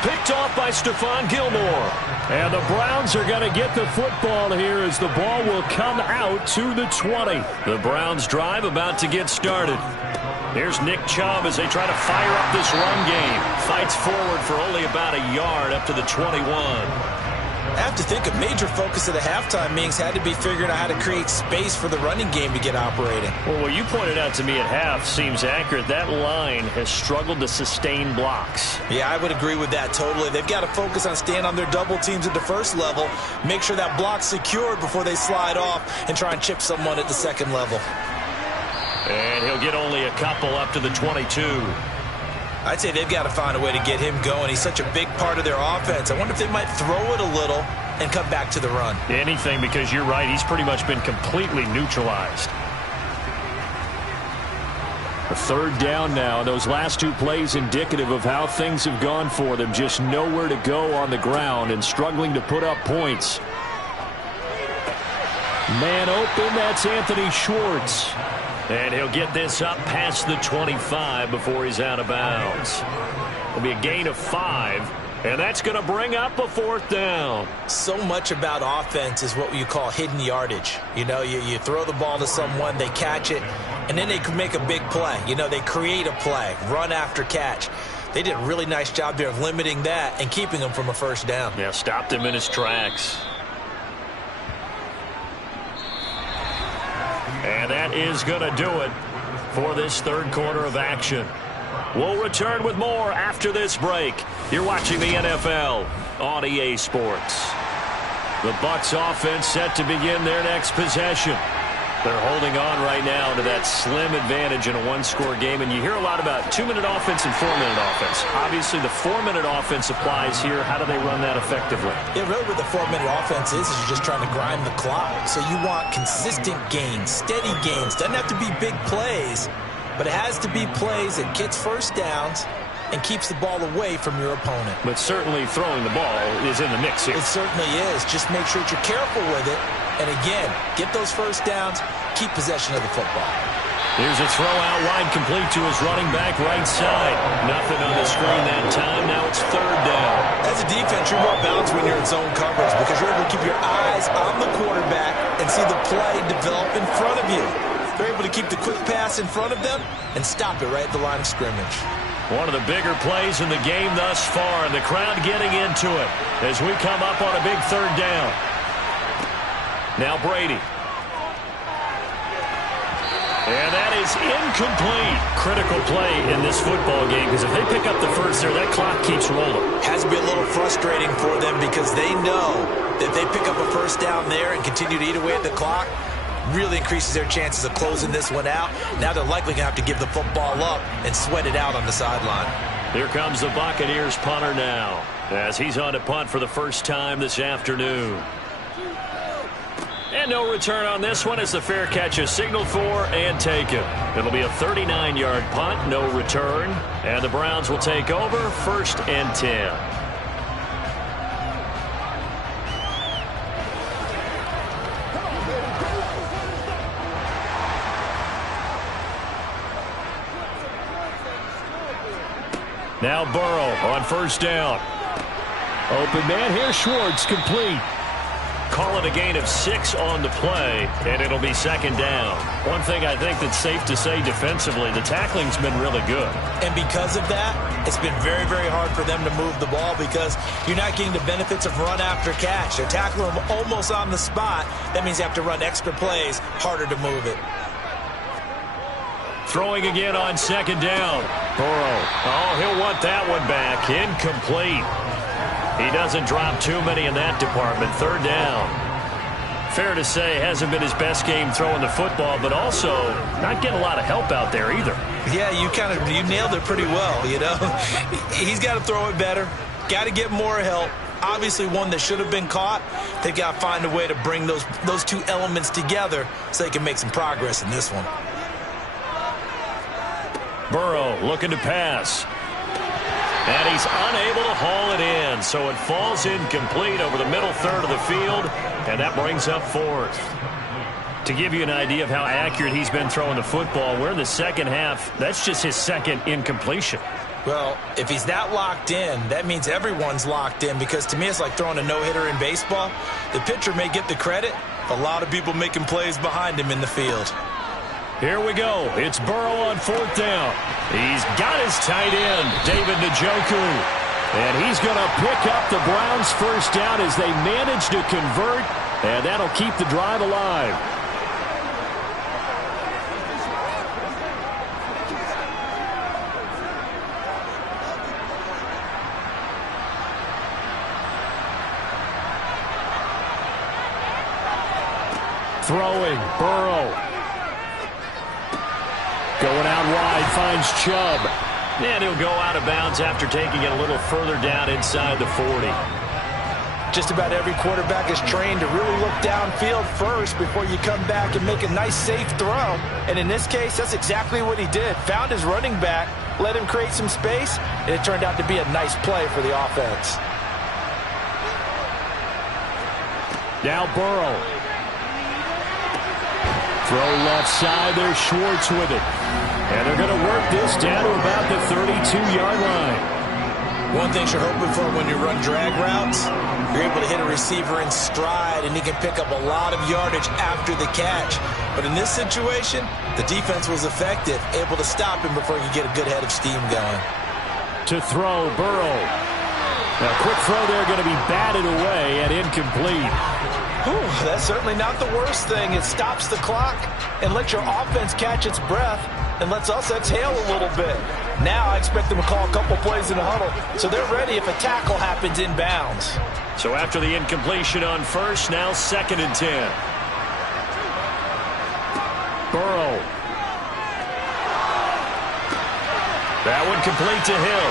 Picked off by Stephon Gilmore. And the Browns are going to get the football here as the ball will come out to the 20. The Browns drive about to get started. Here's Nick Chubb as they try to fire up this run game. Fights forward for only about a yard up to the 21. I have to think a major focus of the halftime meetings had to be figuring out how to create space for the running game to get operating. Well, what you pointed out to me at half seems accurate. That line has struggled to sustain blocks. Yeah, I would agree with that totally. They've got to focus on staying on their double teams at the first level, make sure that block's secured before they slide off and try and chip someone at the second level. And he'll get only a couple up to the 22. I'd say they've got to find a way to get him going. He's such a big part of their offense. I wonder if they might throw it a little and come back to the run. Anything, because you're right. He's pretty much been completely neutralized. A third down now. Those last two plays indicative of how things have gone for them. Just nowhere to go on the ground and struggling to put up points. Man open, that's Anthony Schwartz. And he'll get this up past the 25 before he's out of bounds. It'll be a gain of 5. And that's going to bring up a fourth down. So much about offense is what you call hidden yardage. You know, you throw the ball to someone, they catch it, and then they can make a big play. You know, they create a play, run after catch. They did a really nice job there of limiting that and keeping him from a first down. Yeah, stopped him in his tracks. And that is going to do it for this third quarter of action. We'll return with more after this break. You're watching the NFL on EA Sports. The Bucs offense set to begin their next possession. They're holding on right now to that slim advantage in a one-score game. And you hear a lot about 2-minute offense and 4-minute offense. Obviously, the 4-minute offense applies here. How do they run that effectively? Yeah, really what the 4-minute offense is you're just trying to grind the clock. So you want consistent gains, steady gains. Doesn't have to be big plays, but it has to be plays that gets first downs and keeps the ball away from your opponent. But certainly throwing the ball is in the mix here. It certainly is. Just make sure that you're careful with it. And again, get those first downs, keep possession of the football. Here's a throw out wide, complete to his running back right side. Nothing on the screen that time. Now it's third down. As a defense, you're more balanced when you're in zone coverage because you're able to keep your eyes on the quarterback and see the play develop in front of you. They're able to keep the quick pass in front of them and stop it right at the line of scrimmage. One of the bigger plays in the game thus far, and the crowd getting into it as we come up on a big third down. Now Brady. And that is incomplete. Critical play in this football game because if they pick up the first there, that clock keeps rolling. Has to be a little frustrating for them because they know that if they pick up a first down there and continue to eat away at the clock, really increases their chances of closing this one out. Now they're likely going to have to give the football up and sweat it out on the sideline. Here comes the Buccaneers punter now as he's on to punt for the first time this afternoon. And no return on this one as the fair catch is signaled for and taken. It'll be a 39-yard punt, no return. And the Browns will take over, 1st and 10. Now Burrow on first down. Open man here, Schwartz, complete. Call it a gain of 6 on the play, and it'll be second down. One thing I think that's safe to say defensively, the tackling's been really good. And because of that, it's been very, very hard for them to move the ball because you're not getting the benefits of run after catch. They're tackling them almost on the spot. That means you have to run extra plays, harder to move it. Throwing again on second down. Burrow. Oh, he'll want that one back. Incomplete. He doesn't drop too many in that department. Third down. Fair to say, hasn't been his best game throwing the football, but also not getting a lot of help out there either. Yeah, you nailed it pretty well, you know. He's got to throw it better. Got to get more help. Obviously one that should have been caught. They've got to find a way to bring those two elements together so they can make some progress in this one. Burrow looking to pass. And he's unable to haul it in, so it falls incomplete over the middle third of the field, and that brings up 4th. To give you an idea of how accurate he's been throwing the football, we're in the second half. That's just his second incompletion. Well, if he's that locked in, that means everyone's locked in because to me it's like throwing a no-hitter in baseball. The pitcher may get the credit, a lot of people making plays behind him in the field. Here we go. It's Burrow on 4th down. He's got his tight end, David Njoku. And he's going to pick up the Browns' first down as they manage to convert, and that'll keep the drive alive. Throwing, Burrow. Going out wide, finds Chubb. And he'll go out of bounds after taking it a little further down inside the 40. Just about every quarterback is trained to really look downfield first before you come back and make a nice, safe throw. And in this case, that's exactly what he did. Found his running back, let him create some space, and it turned out to be a nice play for the offense. Now Burrow. Throw left side. There's Schwartz with it. And they're going to work this down to about the 32-yard line. One thing you're hoping for when you run drag routes, you're able to hit a receiver in stride, and he can pick up a lot of yardage after the catch. But in this situation, the defense was effective, able to stop him before he could get a good head of steam going. To throw, Burrow. Now, quick throw there, going to be batted away and incomplete. Whew, that's certainly not the worst thing. It stops the clock and lets your offense catch its breath and lets us exhale a little bit. Now I expect them to call a couple plays in the huddle, so they're ready if a tackle happens inbounds. So after the incompletion on first, now 2nd and 10. Burrow. That one complete to Hill.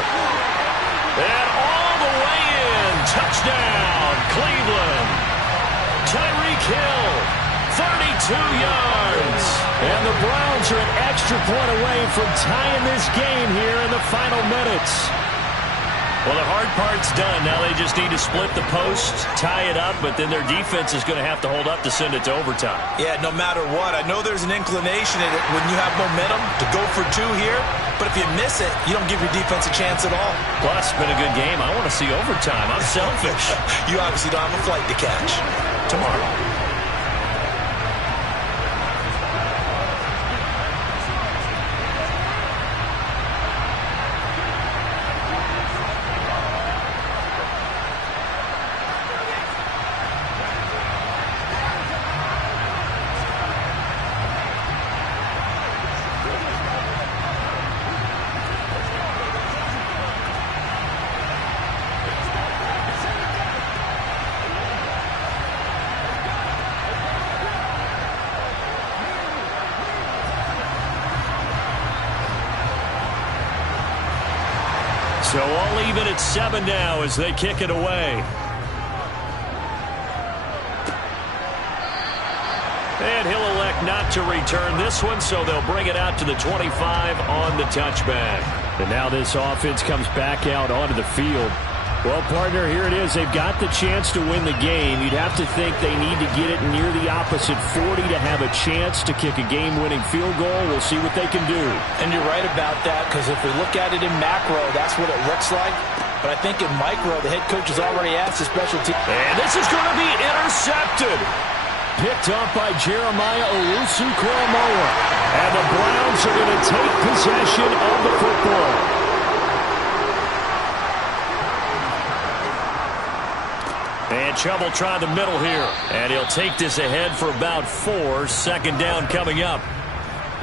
And all the way in. Touchdown, Cleveland. Tyreek Hill, 32 yards. And the Browns are an extra point away from tying this game here in the final minutes. Well, the hard part's done. Now they just need to split the post, tie it up, but then their defense is going to have to hold up to send it to overtime. Yeah, no matter what. I know there's an inclination in it when you have momentum to go for 2 here, but if you miss it, you don't give your defense a chance at all. Plus, it's been a good game. I want to see overtime. I'm selfish. You obviously don't have a flight to catch. Tomorrow. So all even at 7 now as they kick it away. And he'll elect not to return this one, so they'll bring it out to the 25 on the touchback. And now this offense comes back out onto the field. Well, partner, here it is. They've got the chance to win the game. You'd have to think they need to get it near the opposite 40 to have a chance to kick a game-winning field goal. We'll see what they can do. And you're right about that, because if we look at it in macro, that's what it looks like. But I think in micro, the head coach has already asked the special team. And this is going to be intercepted. Picked up by Jeremiah Owusu-Koramoah. And the Browns are going to take possession of the football. And Chubb will try the middle here. And he'll take this ahead for about 4. 2nd down coming up.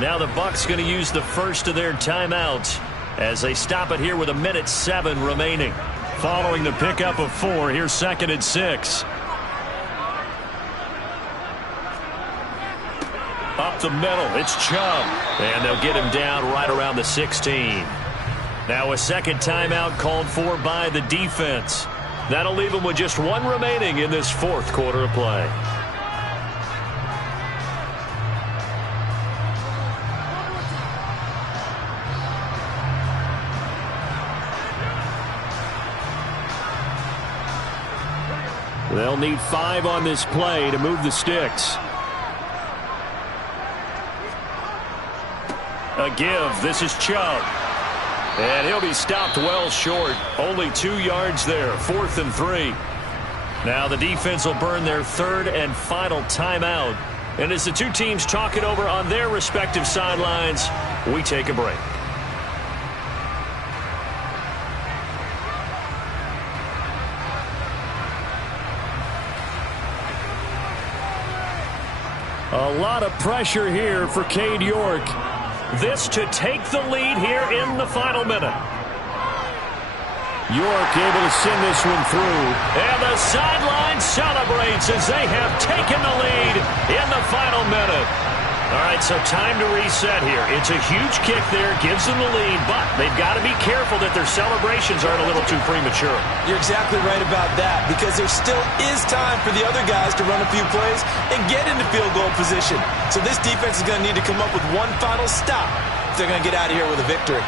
Now the Bucs going to use the first of their timeouts as they stop it here with 1:07 remaining. Following the pickup of 4, here's 2nd and 6. Up the middle, it's Chubb. And they'll get him down right around the 16. Now a second timeout called for by the defense. That'll leave them with just 1 remaining in this 4th quarter of play. They'll need 5 on this play to move the sticks. A give. This is Chubb. And he'll be stopped well short. Only 2 yards there. 4th and 3. Now the defense will burn their 3rd and final timeout. And as the two teams talk it over on their respective sidelines, we take a break. A lot of pressure here for Cade York. This to take the lead here in the final minute. York able to send this one through. And the sideline celebrates as they have taken the lead in the final minute. All right, so time to reset here. It's a huge kick there, gives them the lead, but they've got to be careful that their celebrations aren't a little too premature. You're exactly right about that, because there still is time for the other guys to run a few plays and get into field goal position. So this defense is going to need to come up with one final stop if they're going to get out of here with a victory.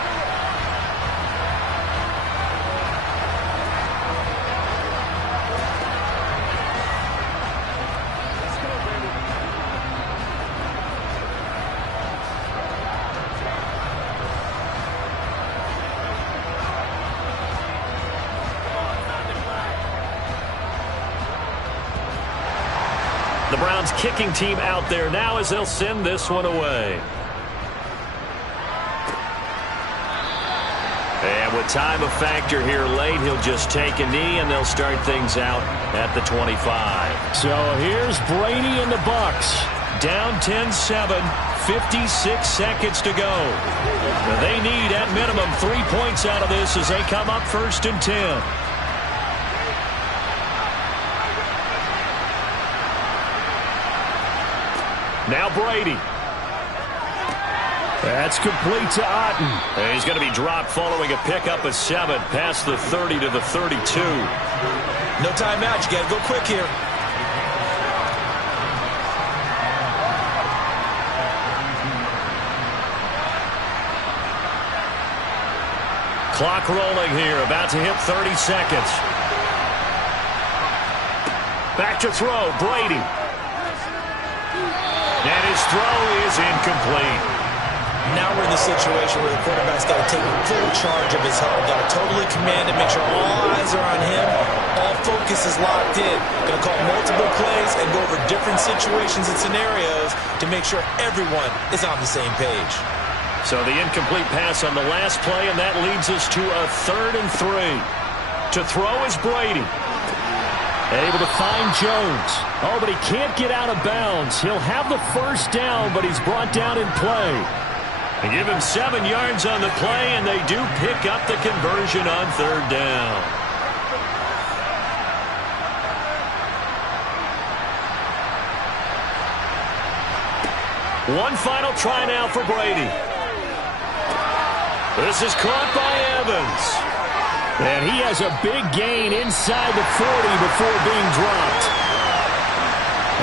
The Browns kicking team out there now as they'll send this one away. And with time a factor here late, he'll just take a knee and they'll start things out at the 25. So here's Brady and the Bucs. Down 10-7, 56 seconds to go. They need at minimum 3 points out of this as they come up 1st and 10. Now Brady. That's complete to Otten. And he's going to be dropped following a pickup of 7 past the 30 to the 32. No timeout. You got to go quick here. Clock rolling here. About to hit 30 seconds. Back to throw. Brady. And his throw is incomplete. Now we're in the situation where the quarterback's got to take full charge of his health. Got to totally command it, make sure all eyes are on him. All focus is locked in. Going to call multiple plays and go over different situations and scenarios to make sure everyone is on the same page. So the incomplete pass on the last play, and that leads us to a 3rd and 3. To throw is Brady. Able to find Jones. Oh, but he can't get out of bounds. He'll have the first down, but he's brought down in play. They give him 7 yards on the play, and they do pick up the conversion on 3rd down. One final try now for Brady. This is caught by Evans. And he has a big gain inside the 40 before being dropped.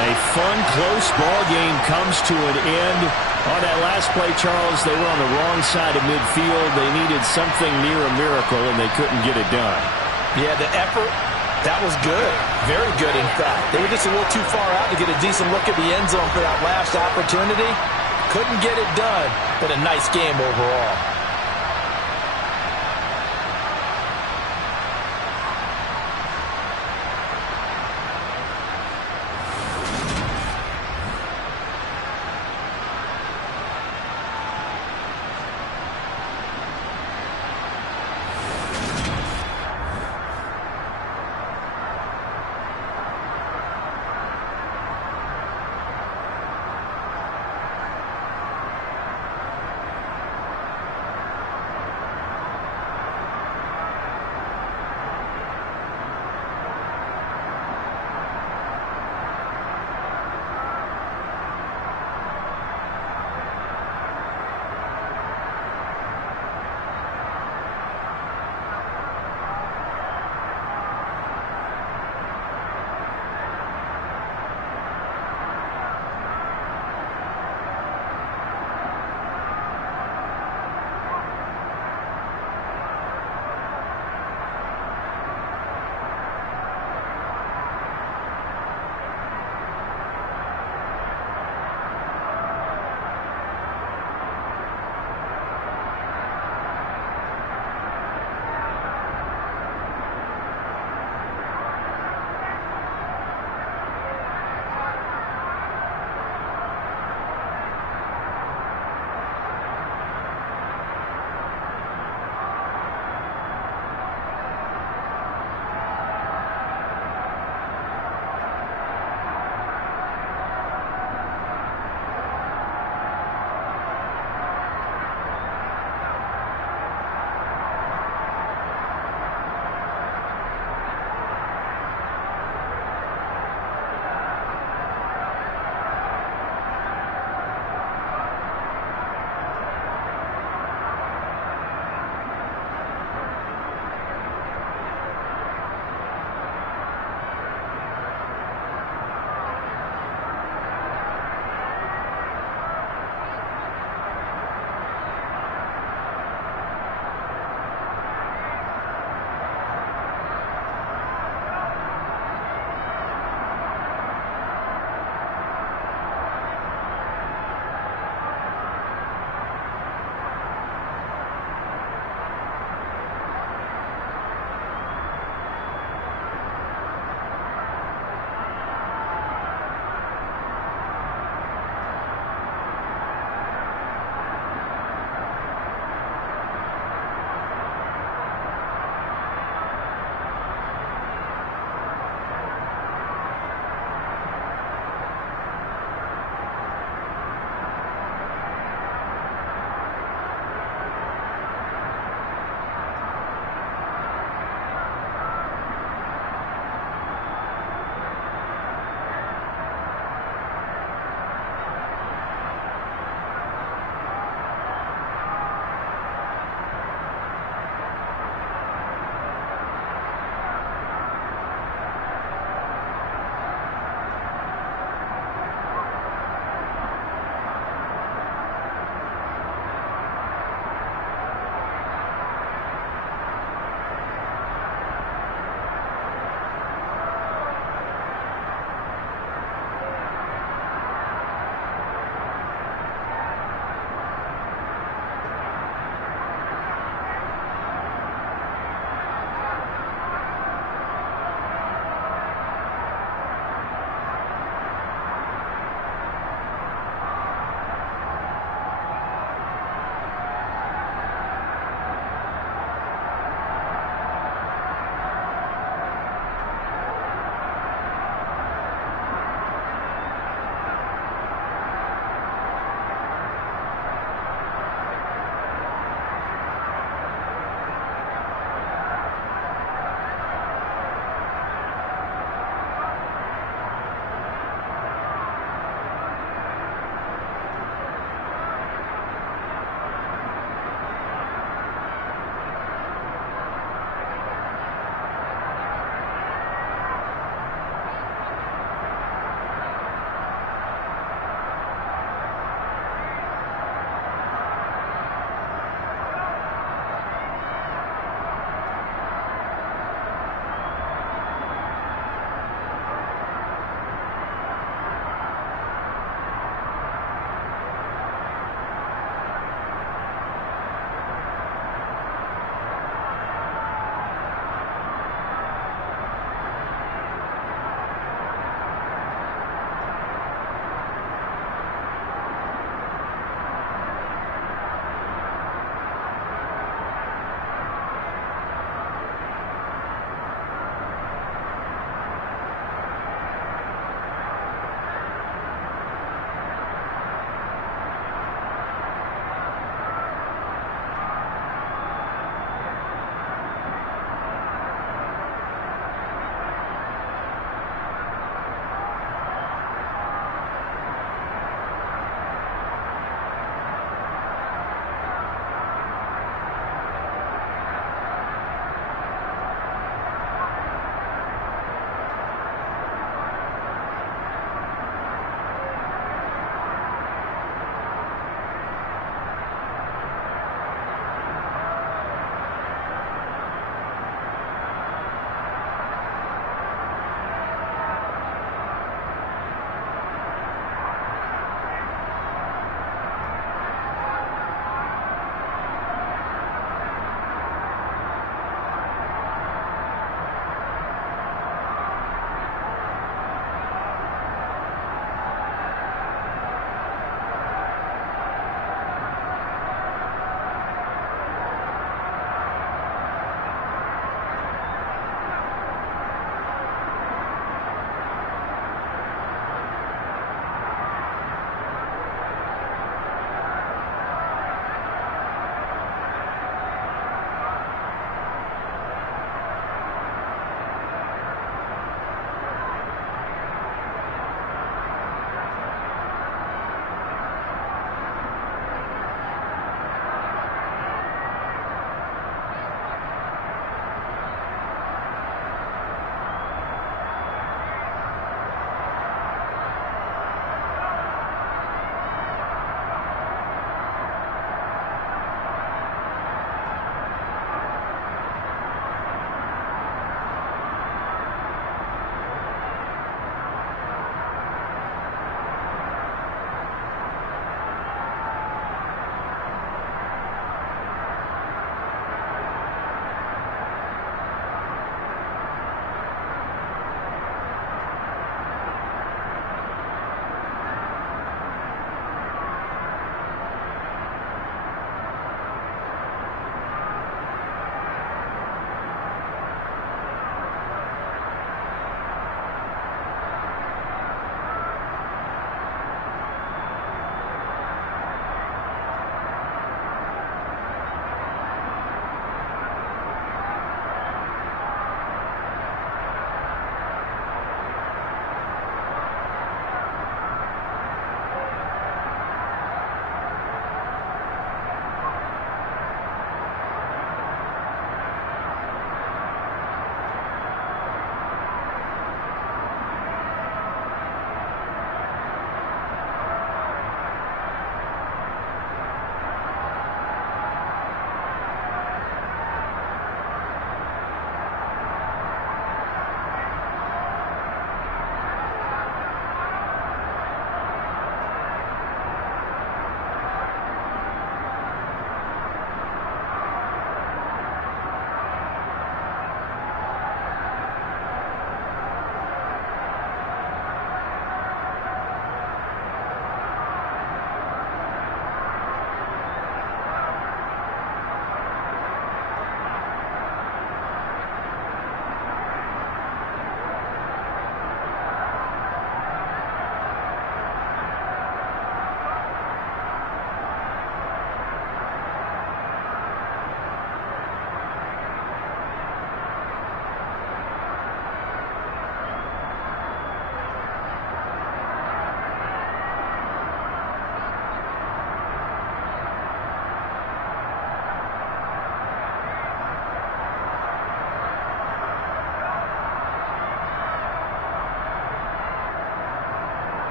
A fun, close ball game comes to an end. On that last play, Charles, they were on the wrong side of midfield. They needed something near a miracle, and they couldn't get it done. Yeah, the effort, that was good. Very good, in fact. They were just a little too far out to get a decent look at the end zone for that last opportunity. Couldn't get it done, but a nice game overall.